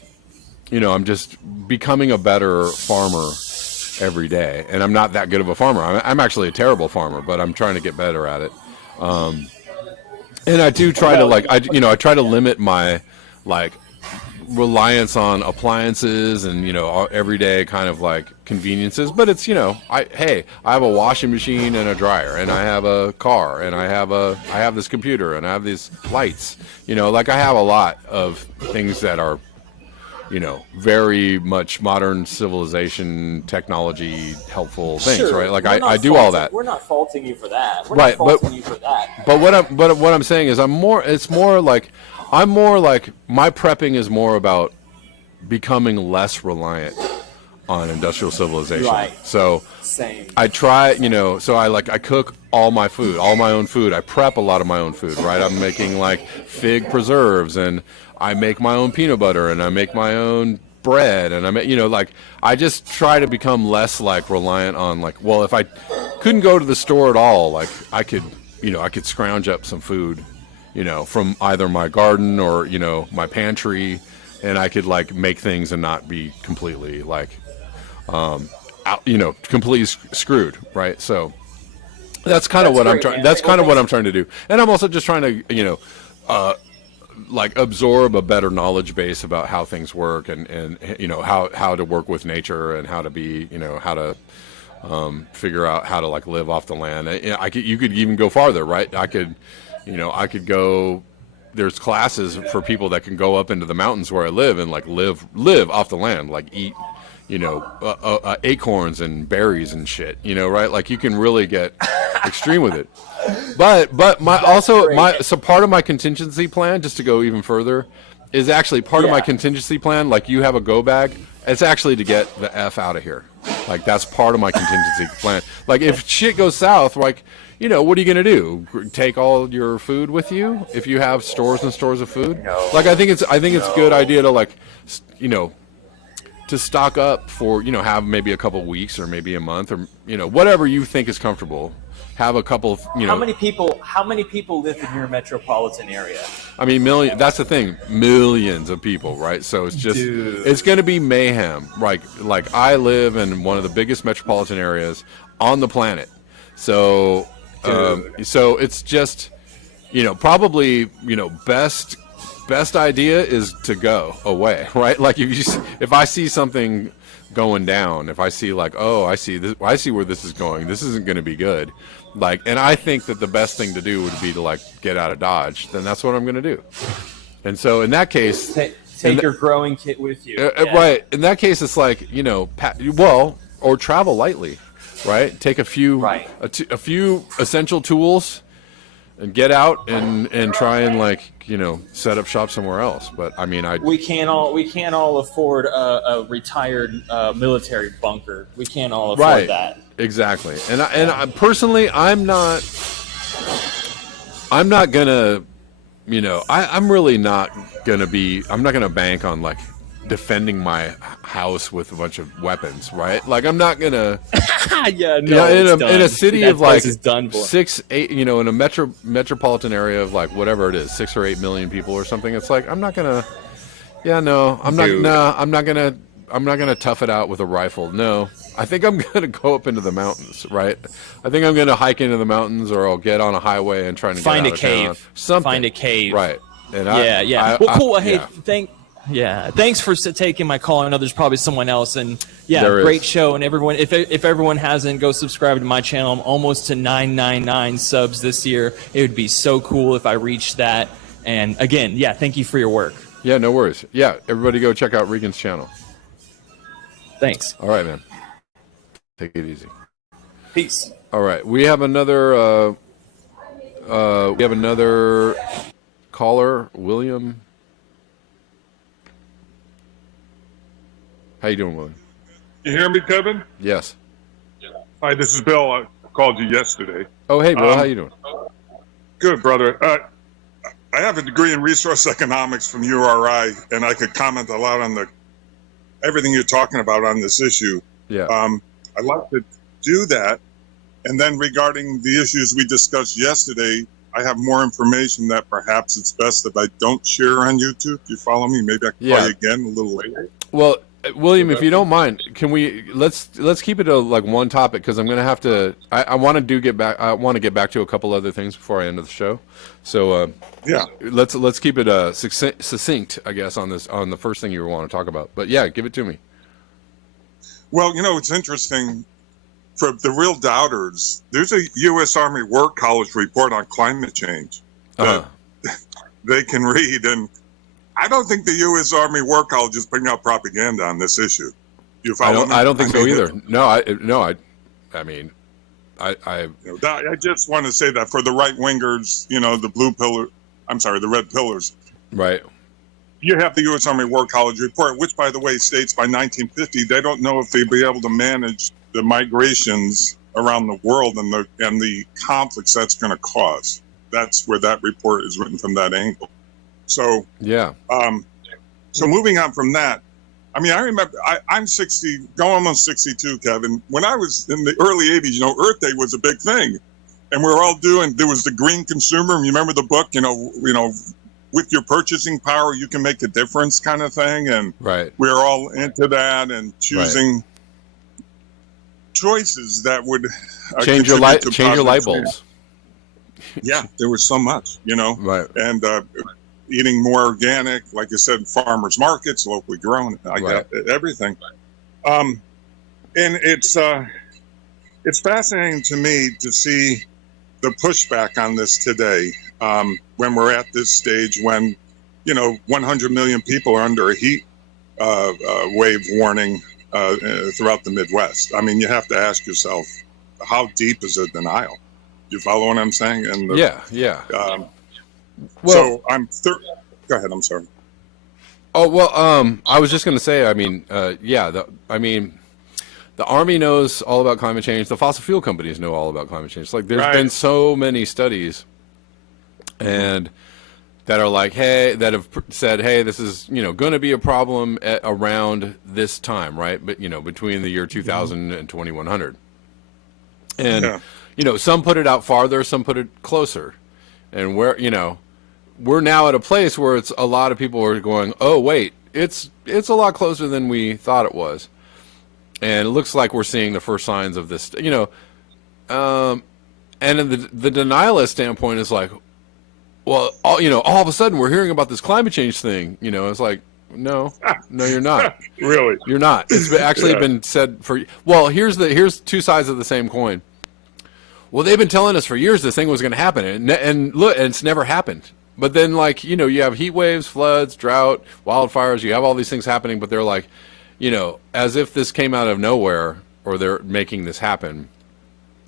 I'm just becoming a better farmer every day. And I'm not that good of a farmer. I'm actually a terrible farmer, but I'm trying to get better at it. And I do try to I try to limit my like reliance on appliances and everyday kind of like conveniences, but it's I have a washing machine and a dryer, and I have a car, and I have this computer, and I have these lights, like I have a lot of things that are very much modern civilization technology helpful things, Sure. right? Like I do all that. We're not faulting you for that. Right, but what I'm saying is I'm more like my prepping is more about becoming less reliant on industrial civilization. Right. So Same. I try, so I cook all my food, all my own food. I prep a lot of my own food, right? I'm making like fig preserves, and I make my own peanut butter, and I make my own bread, and I make, I just try to become less like reliant on if I couldn't go to the store at all, like I could scrounge up some food, from either my garden or, my pantry, and I could make things and not be completely completely screwed, right? So that's kind of what I'm trying. That's kind of what I'm trying to do, and I'm also just trying to, absorb a better knowledge base about how things work, and how to work with nature, and how to be, how to figure out how to live off the land. You could even go farther, right? I could go. There's classes for people that can go up into the mountains where I live and live off the land, eat, acorns and berries and shit, right? Like you can really get extreme with it. But so part of my contingency plan, just to go even further, is actually part of my contingency plan. Like you have a go bag, it's actually to get the F out of here. Like that's part of my contingency plan. Like if shit goes south, what are you going to do? Take all your food with you if you have stores and stores of food? No. I think it's a good idea to to stock up for, have maybe a couple weeks or maybe a month or, whatever you think is comfortable. Have a couple, How many people live in your metropolitan area? I mean, million. That's the thing. Millions of people, right? So it's just, it's going to be mayhem. Like I live in one of the biggest metropolitan areas on the planet. So, so it's just, probably, best idea is to go away, right? Like if I see something going down, if I see I see this, I see where this is going, this isn't going to be good. And I think that the best thing to do would be to get out of Dodge, then that's what I'm going to do. And so in that case, take your growing kit with you. Right. In that case, it's or travel lightly, right? Take a few, a few essential tools, and get out and try and set up shop somewhere else. But I mean, we can't all afford a retired military bunker. We can't all afford that. Exactly. And I personally, I'm not gonna, I'm really not gonna be. I'm not gonna bank on defending my house with a bunch of weapons, right? Like I'm not gonna. Yeah, no. In a city that of like is done for. 6, 8, in a metropolitan area of like whatever it is, 6 or 8 million people or something. It's like I'm not gonna. Yeah, no, I'm not. Dude. No, I'm not gonna tough it out with a rifle. No, I think I'm gonna go up into the mountains. Right. I think I'm gonna hike into the mountains, or I'll get on a highway and try to Find get a out cave. of town. Something. Find a cave. Right. And Yeah. Well, cool. Hey, yeah. thanks for taking my call. I know there's probably someone else, and There great is. show. And everyone, if everyone hasn't, go subscribe to my channel. I'm almost to 999 subs this year. It would be so cool if I reached that. And again, thank you for your work. Yeah, no worries. Yeah, everybody go check out Regan's channel. Thanks. All right, man. Take it easy. Peace. All right, we have another caller, William. How you doing, William? You hear me, Kevin? Yes. Hi, this is Bill. I called you yesterday. Oh, hey, Bill. How you doing? Good, brother. I have a degree in resource economics from URI, and I could comment a lot on everything you're talking about on this issue. Yeah. I'd like to do that. And then regarding the issues we discussed yesterday, I have more information that perhaps it's best if I don't share on YouTube. You follow me? Maybe I can call you again a little later. Well, William, if you don't mind, can let's keep it to one topic, because I'm going to have to. I want to get back. I want to get back to a couple other things before I end the show. So let's keep it succinct, I guess, on the first thing you want to talk about. But yeah, give it to me. Well, it's interesting. For the real doubters, there's a U.S. Army War College report on climate change that they can read, and I don't think the U.S. Army War College is putting out propaganda on this issue. You follow me? I don't think so either. I just want to say that for the right wingers, the red pillars. Right. You have the U.S. Army War College report, which, by the way, states by 1950 they don't know if they'll be able to manage the migrations around the world and the conflicts that's going to cause. That's where that report is written from that angle. So yeah. So moving on from that, I remember I'm 60, going almost 62, Kevin. When I was in the early 80s, Earth Day was a big thing, and we were all there was the Green Consumer. You remember the book, with your purchasing power, you can make a difference kind of thing. And right. we were all into that and choosing choices that would change your light bulbs. Yeah, there was so much, Right. And eating more organic, like you said, farmers markets, locally grown. I got everything. And it's fascinating to me to see the pushback on this today. When we're at this stage when, 100 million people are under a heat wave warning throughout the Midwest. You have to ask yourself, how deep is the denial? You follow what I'm saying? And yeah. So go ahead. I'm sorry. Oh, well, I was just going to say, the Army knows all about climate change. The fossil fuel companies know all about climate change. Like, there's been so many studies and that are like, hey, that have said, hey, this is, going to be a problem around this time, right? But, between the year 2000 and 2100. And, some put it out farther, some put it closer. And we're now at a place where it's a lot of people are going, oh, wait, it's a lot closer than we thought it was. And it looks like we're seeing the first signs of this, and in the denialist standpoint is like, well, all of a sudden we're hearing about this climate change thing. It's like, no, you're not. Really? You're not. It's actually been said for, well, here's two sides of the same coin. Well, they've been telling us for years this thing was going to happen, and look, and it's never happened. But then, you have heat waves, floods, drought, wildfires. You have all these things happening, but they're like, as if this came out of nowhere, or they're making this happen.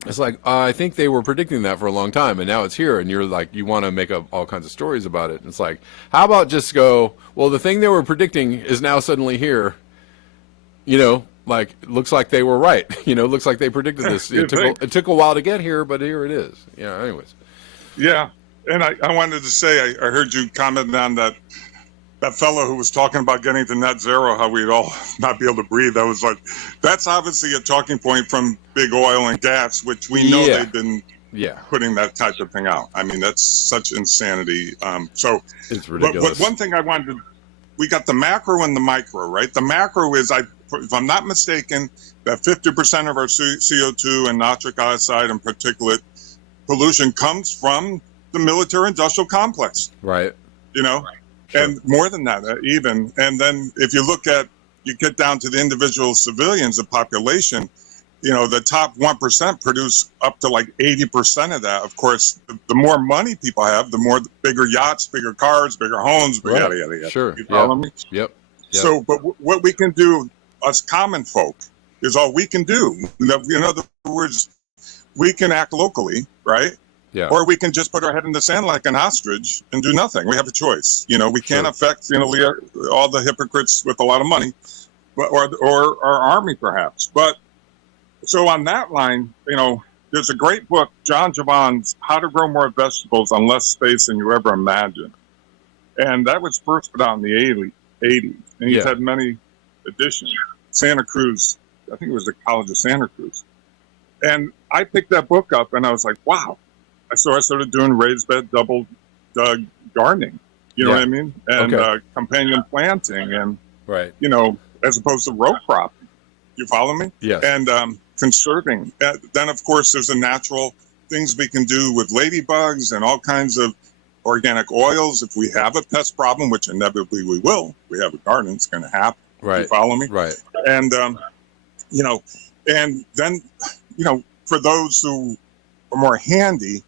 It's like, I think they were predicting that for a long time, and now it's here, and you're like, you want to make up all kinds of stories about it. And it's like, how about just go, well, the thing they were predicting is now suddenly here. Like, it looks like they were right. It looks like they predicted this. It took a while to get here, but here it is. Anyways. Yeah. And I wanted to say, I heard you comment on that fellow who was talking about getting to net zero, how we'd all not be able to breathe. I was like, that's obviously a talking point from big oil and gas, which we know they've been putting that type of thing out. I mean, that's such insanity. So it's ridiculous. But one thing I wanted to, we got the macro and the micro, right? The macro is, if I'm not mistaken, that 50% of our CO2 and nitric oxide and particulate pollution comes from the military industrial complex. Right. Sure. And more than that, even. And then if you you get down to the individual civilians, the population, the top 1% produce up to like 80% of that. Of course, the more money people have, the more bigger yachts, bigger cars, bigger homes, yada, yada, yada. Sure. You follow me? Yep. So, but what we can do, us common folk, is all we can do. In other words, we can act locally, right? Yeah. Or we can just put our head in the sand like an ostrich and do nothing. We have a choice. We can't affect, all the hypocrites with a lot of money, but or our army perhaps. But so on that line, there's a great book, John Javon's How to Grow More Vegetables on Less Space Than You Ever Imagined. And that was first put out in the 80s. And he's had many editions. Santa Cruz, I think it was the College of Santa Cruz. And I picked that book up and I was like, wow. So I started doing raised bed, double dug gardening. You know what I mean? And companion planting and, as opposed to row cropping. You follow me? Yes. And conserving. Then, of course, there's the natural things we can do with ladybugs and all kinds of organic oils. If we have a pest problem, which inevitably we will, we have a garden, it's going to happen. Right. You follow me? Right. And, and then, for those who are more handy,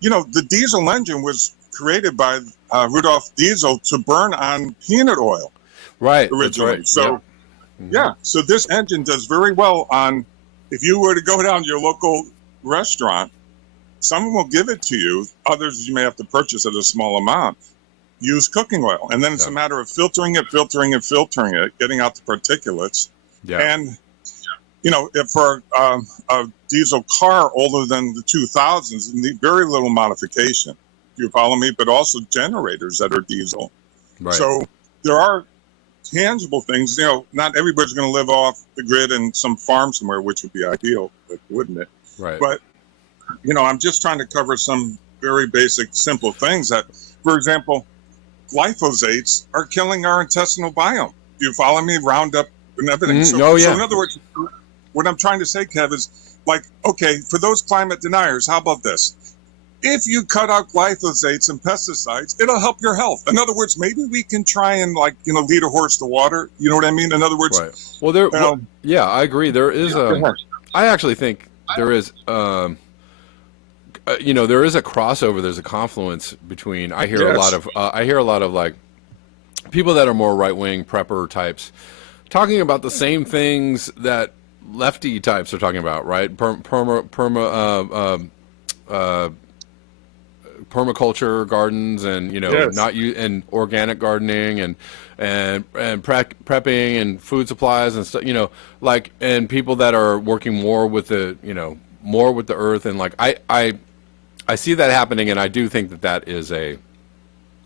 the diesel engine was created by Rudolf Diesel to burn on peanut oil. Right. Originally. That's right. So, so this engine does very well on, if you were to go down to your local restaurant, someone will give it to you. Others you may have to purchase at a small amount. Use cooking oil. And then it's a matter of filtering it, getting out the particulates. Yeah. And, if for a diesel car older than the 2000s, need very little modification. You follow me? But also generators that are diesel. Right. So there are tangible things. Not everybody's going to live off the grid in some farm somewhere, which would be ideal, wouldn't it? Right. But, I'm just trying to cover some very basic, simple things that, for example, glyphosates are killing our intestinal biome. Do you follow me? Roundup and everything. So in other words, what I'm trying to say, Kev, is like, okay, for those climate deniers, how about this? If you cut out glyphosates and pesticides, it'll help your health. In other words, maybe we can try and lead a horse to water. You know what I mean? In other words, right. Well, I agree. There is I actually think there is there is a crossover. There's a confluence between. I hear a lot of like people that are more right wing prepper types talking about the same things that lefty types are talking about, right? Permaculture gardens and and organic gardening and prepping and food supplies and stuff, and people that are working more with the earth, and like I see that happening, and I do think that is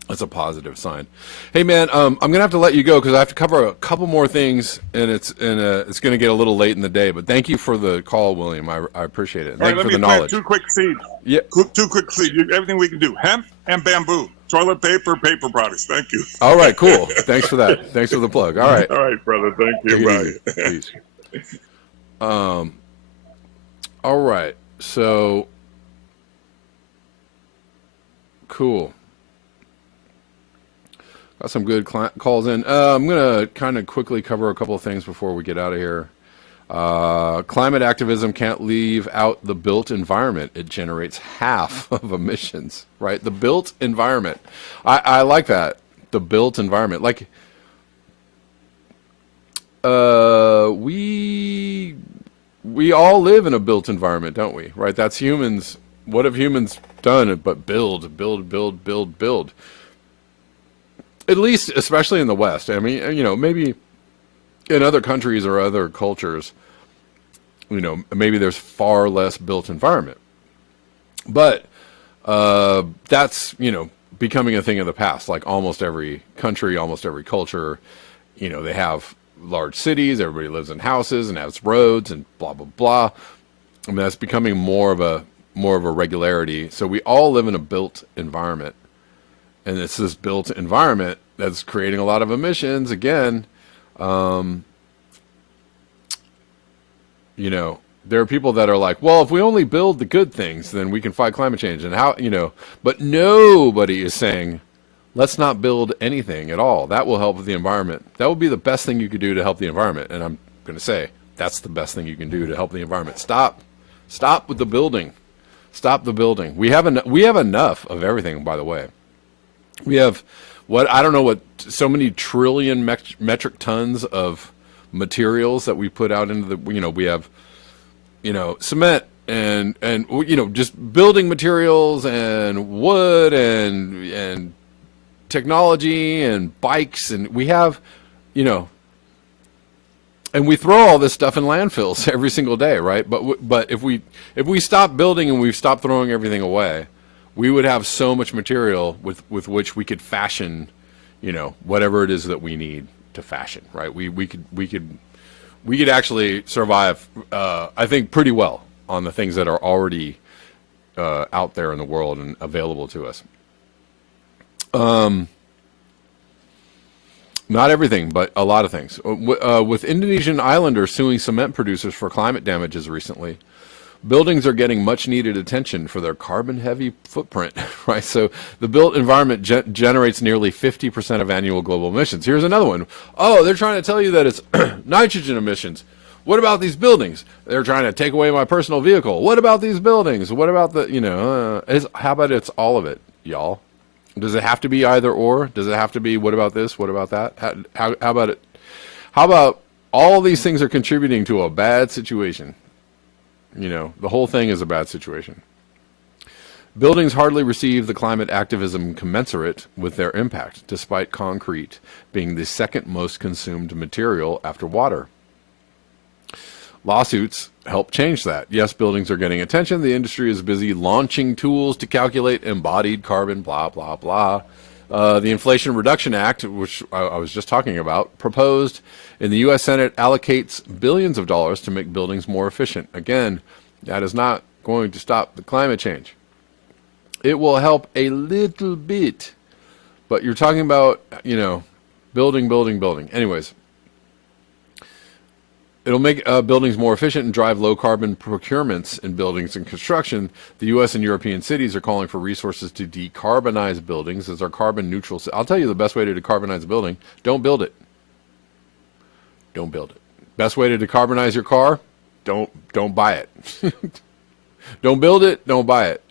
it's a positive sign. Hey man, I'm gonna have to let you go because I have to cover a couple more things, and it's gonna get a little late in the day. But thank you for the call, William. I appreciate it. And thank you for the knowledge. Two quick seeds. Yeah. Two quick seeds. Everything we can do. Hemp and bamboo. Toilet paper, paper products. Thank you. All right, cool. Thanks for that. Thanks for the plug. All right. All right, brother. Thank you. Bye. Peace. All right. So cool. Got some good calls in. I'm going to kind of quickly cover a couple of things before we get out of here. Climate activism can't leave out the built environment. It generates half of emissions, right? The built environment. I like that. The built environment. Like, we all live in a built environment, don't we? Right? That's humans. What have humans done but build, build, build, build, build? At least, especially in the West. I mean, maybe in other countries or other cultures, maybe there's far less built environment. But that's, becoming a thing of the past. Like almost every country, almost every culture, they have large cities, everybody lives in houses and has roads and blah, blah, blah. I mean, that's becoming more of a regularity. So we all live in a built environment. And it's this built environment that's creating a lot of emissions. Again, there are people that are like, well, if we only build the good things, then we can fight climate change. And how, but nobody is saying, let's not build anything at all. That will help with the environment. That would be the best thing you could do to help the environment. And I'm going to say, that's the best thing you can do to help the environment. Stop with the building. Stop the building. We have enough of everything, by the way. We have so many trillion metric tons of materials that we put out into the, we have, cement and just building materials and wood and technology and bikes, and we have, and we throw all this stuff in landfills every single day, right? But if we stop building and we stop throwing everything away, we would have so much material with which we could fashion, whatever it is that we need to fashion, right? We could actually survive, I think, pretty well on the things that are already out there in the world and available to us. Not everything, but a lot of things. With Indonesian islanders suing cement producers for climate damages recently, buildings are getting much needed attention for their carbon heavy footprint, right? So the built environment generates nearly 50% of annual global emissions. Here's another one. Oh, they're trying to tell you that it's nitrogen emissions. What about these buildings? They're trying to take away my personal vehicle. What about these buildings? What about the, how about it's all of it, y'all? Does it have to be either or? Does it have to be, what about this? What about that? How about it? How about all these things are contributing to a bad situation? The whole thing is a bad situation. Buildings hardly receive the climate activism commensurate with their impact, despite concrete being the second most consumed material after water. Lawsuits help change that. Yes, buildings are getting attention. The industry is busy launching tools to calculate embodied carbon, blah, blah, blah. The Inflation Reduction Act, which I was just talking about, proposed in the U.S. Senate allocates billions of dollars to make buildings more efficient. Again, that is not going to stop the climate change. It will help a little bit, but you're talking about, building. Anyways, it'll make buildings more efficient and drive low-carbon procurements in buildings and construction. The U.S. and European cities are calling for resources to decarbonize buildings as our carbon neutral. I'll tell you the best way to decarbonize a building. Don't build it. Don't build it. Best way to decarbonize your car? Don't buy it. Don't build it. Don't buy it.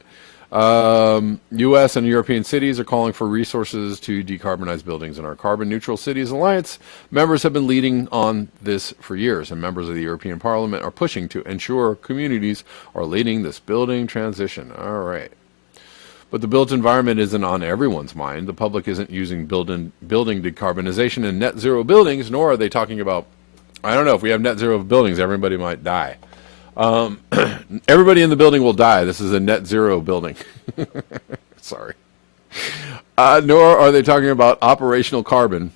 U.S. and European cities are calling for resources to decarbonize buildings. In our Carbon Neutral Cities Alliance, members have been leading on this for years, and members of the European Parliament are pushing to ensure communities are leading this building transition. All right. But the built environment isn't on everyone's mind. The public isn't using building decarbonization and net zero buildings, nor are they talking about, I don't know, if we have net zero buildings, everybody might die. Everybody in the building will die. This is a net zero building. Sorry. Nor are they talking about operational carbon,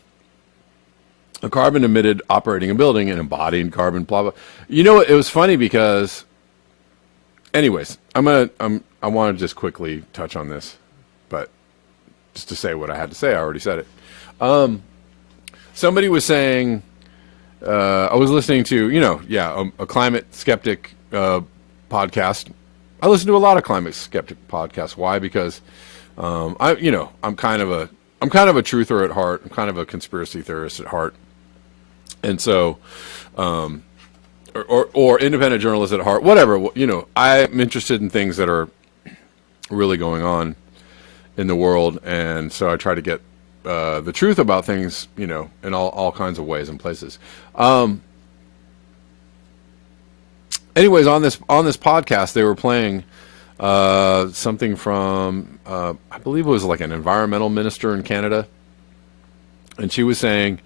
a carbon emitted operating a building and embodying carbon, blah, blah. It was funny because, anyways, I want to just quickly touch on this, but just to say what I had to say, I already said it. Somebody was saying, I was listening to, a climate skeptic podcast. I listen to a lot of climate skeptic podcasts. Why? Because I'm kind of a truther at heart. I'm kind of a conspiracy theorist at heart, and so, or independent journalist at heart. Whatever. I'm interested in things that are really going on in the world, and so I try to get the truth about things, in all kinds of ways and places. anyways, on this podcast, they were playing something from I believe it was like an environmental minister in Canada, and she was saying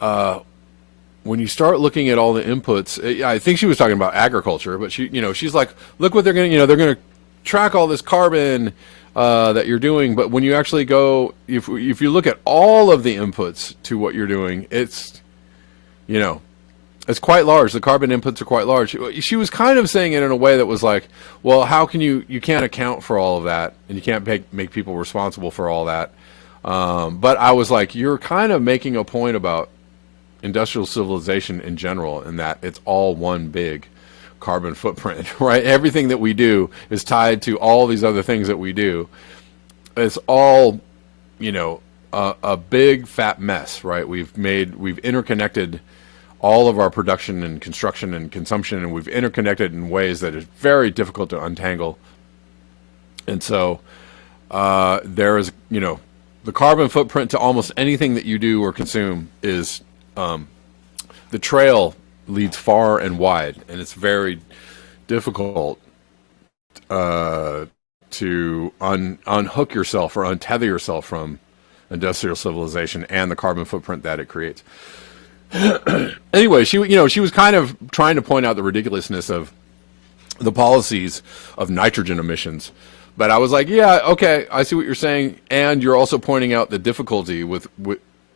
when you start looking at all the inputs, I think she was talking about agriculture, but she's like, look what they're going to, they're going to track all this carbon that you're doing, but when you actually go, if you look at all of the inputs to what you're doing, it's, it's quite large. The carbon inputs are quite large. She was kind of saying it in a way that was like, well, how can you can't account for all of that, and you can't make people responsible for all that. But I was like, you're kind of making a point about industrial civilization in general, in that it's all one big carbon footprint, right? Everything that we do is tied to all these other things that we do. It's all, a big fat mess, right? We've interconnected all of our production and construction and consumption, and we've interconnected in ways that is very difficult to untangle. And so there is, the carbon footprint to almost anything that you do or consume is the trail leads far and wide, and it's very difficult to unhook yourself or untether yourself from industrial civilization and the carbon footprint that it creates. Anyway, she was kind of trying to point out the ridiculousness of the policies of nitrogen emissions. But I was like, yeah, okay, I see what you're saying, and you're also pointing out the difficulty with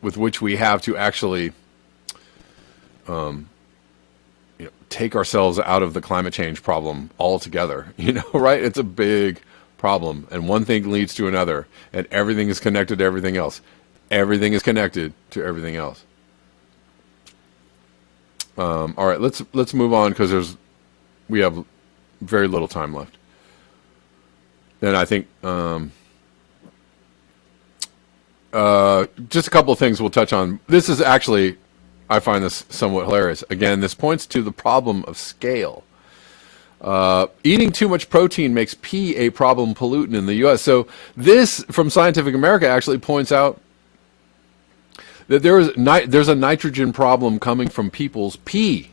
which we have to actually take ourselves out of the climate change problem altogether, right? It's a big problem, and one thing leads to another, and everything is connected to everything else. Everything is connected to everything else. All right, let's move on, because we have very little time left. Then I think just a couple of things we'll touch on. This is actually, I find this somewhat hilarious. Again, this points to the problem of scale. Eating too much protein makes pee a problem pollutant in the U.S. So this, from Scientific America, actually points out that there's a nitrogen problem coming from people's pee.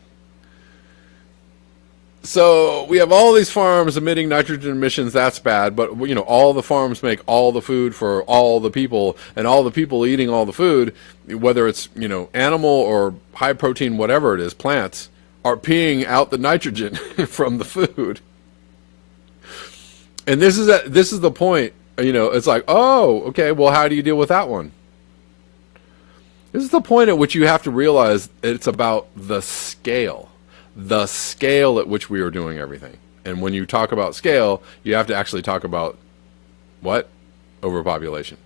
So we have all these farms emitting nitrogen emissions. That's bad. But all the farms make all the food for all the people, and all the people eating all the food, whether it's animal or high protein, whatever it is, plants, are peeing out the nitrogen from the food. And this is the point. It's like, oh, okay. Well, how do you deal with that one? This is the point at which you have to realize it's about the scale at which we are doing everything. And when you talk about scale, you have to actually talk about what? Overpopulation.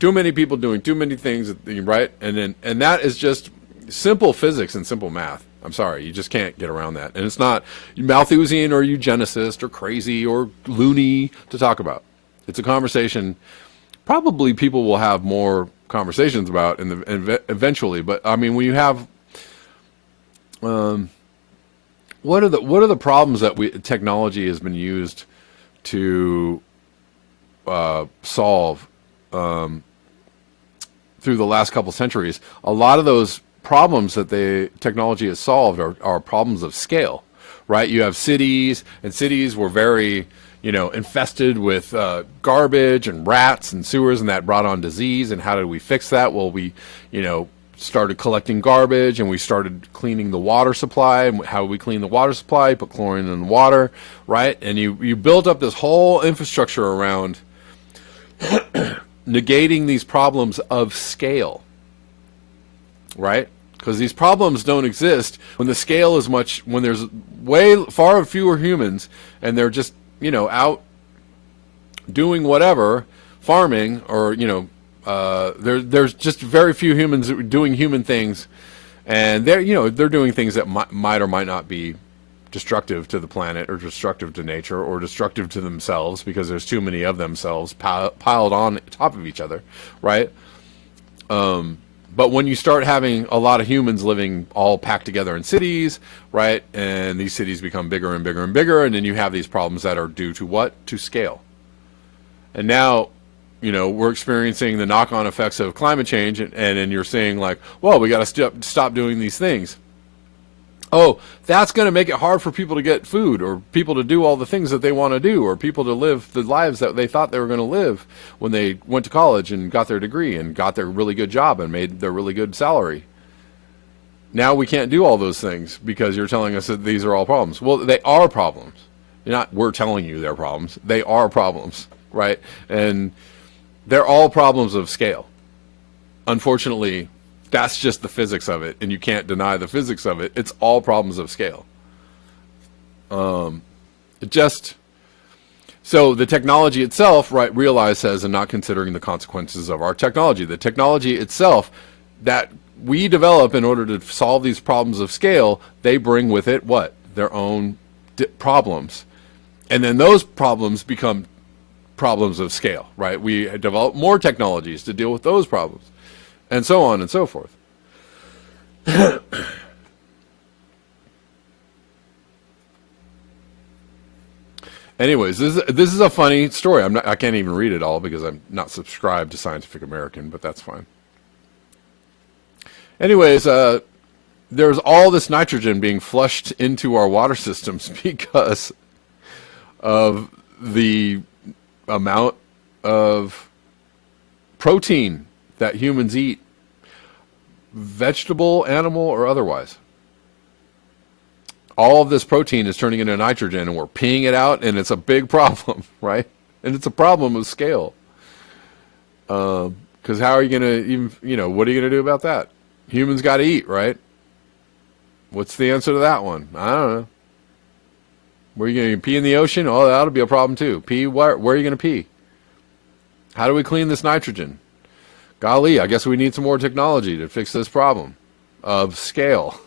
Too many people doing too many things, right? And that is just simple physics and simple math. I'm sorry, you just can't get around that. And it's not Malthusian or eugenicist or crazy or loony to talk about. It's a conversation probably people will have more conversations about eventually. But I mean, when you have what are the problems that technology has been used to solve through the last couple centuries? A lot of those problems that the technology has solved are problems of scale, right? You have cities, and cities were very infested with garbage and rats and sewers, and that brought on disease. And how did we fix that? Well, we started collecting garbage, and we started cleaning the water supply. And how we clean the water supply? Put chlorine in the water, right? And you built up this whole infrastructure around negating these problems of scale, right? Because these problems don't exist when the scale is much, when there's far fewer humans, and they're just out doing whatever, farming, or there's just very few humans doing human things, and they're doing things that might or might not be destructive to the planet, or destructive to nature, or destructive to themselves, because there's too many of themselves piled on top of each other, right? But when you start having a lot of humans living all packed together in cities, right, and these cities become bigger and bigger and bigger, and then you have these problems that are due to what? To scale. And now, we're experiencing the knock-on effects of climate change, and then you're saying like, well, we got to stop doing these things. oh, that's going to make it hard for people to get food, or people to do all the things that they want to do, or people to live the lives that they thought they were going to live when they went to college and got their degree and got their really good job and made their really good salary. Now we can't do all those things because you're telling us that these are all problems. Well, they are problems. Not we're telling you they're problems. They are problems, right? And they're all problems of scale. Unfortunately, that's just the physics of it, and you can't deny the physics of it. It's all problems of scale. So the technology itself, right, realize says, and not considering the consequences of our technology. The technology itself that we develop in order to solve these problems of scale, they bring with it what? Their own problems. And then those problems become problems of scale, right? We develop more technologies to deal with those problems, and so on and so forth. Anyways, this is a funny story. I can't even read it all because I'm not subscribed to Scientific American, but that's fine. Anyways, there's all this nitrogen being flushed into our water systems because of the amount of protein that humans eat, vegetable, animal, or otherwise. All of this protein is turning into nitrogen, and we're peeing it out, and it's a big problem, right? And it's a problem of scale. Because how are you going to even, what are you going to do about that? Humans got to eat, right? What's the answer to that one? I don't know. Where are you going to pee in the ocean? Oh, that'll be a problem too. Pee where are you going to pee? How do we clean this nitrogen? Golly, I guess we need some more technology to fix this problem of scale.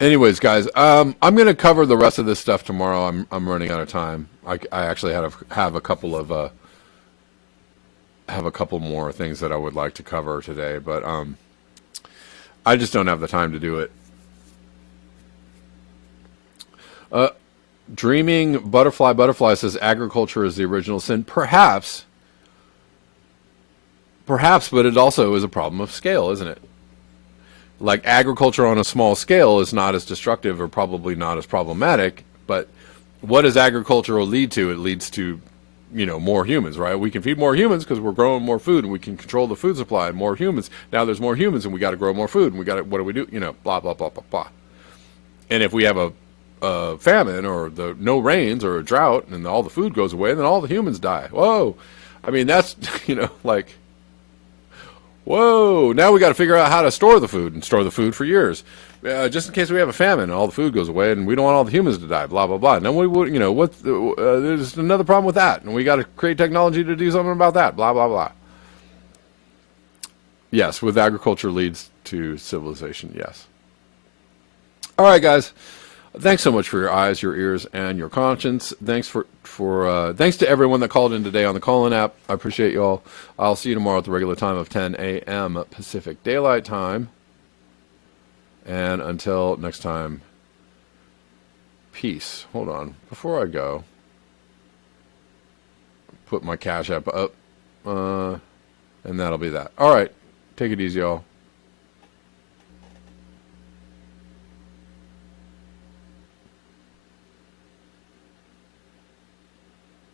Anyways, guys, I'm going to cover the rest of this stuff tomorrow. I'm running out of time. I actually have a couple of have a couple more things that I would like to cover today, but I just don't have the time to do it. Dreaming Butterfly says agriculture is the original sin. Perhaps, but it also is a problem of scale, isn't it? Like agriculture on a small scale is not as destructive or probably not as problematic, but what does agriculture lead to? It leads to, more humans, right? We can feed more humans because we're growing more food, and we can control the food supply, and more humans. Now there's more humans, and we got to grow more food, and what do we do? Blah, blah, blah, blah, blah. And if we have a famine or no rains or a drought and all the food goes away, then all the humans die. Whoa. I mean, that's, whoa, now we got to figure out how to store the food and store the food for years. Just in case we have a famine and all the food goes away and we don't want all the humans to die, blah, blah, blah. And then we would, there's another problem with that. And we got to create technology to do something about that, blah, blah, blah. Yes, with agriculture leads to civilization, yes. All right, guys. Thanks so much for your eyes, your ears, and your conscience. Thanks thanks to everyone that called in today on the call-in app. I appreciate you all. I'll see you tomorrow at the regular time of 10 a.m. Pacific Daylight Time. And until next time, peace. Hold on. Before I go, put my Cash App up, and that'll be that. All right. Take it easy, y'all.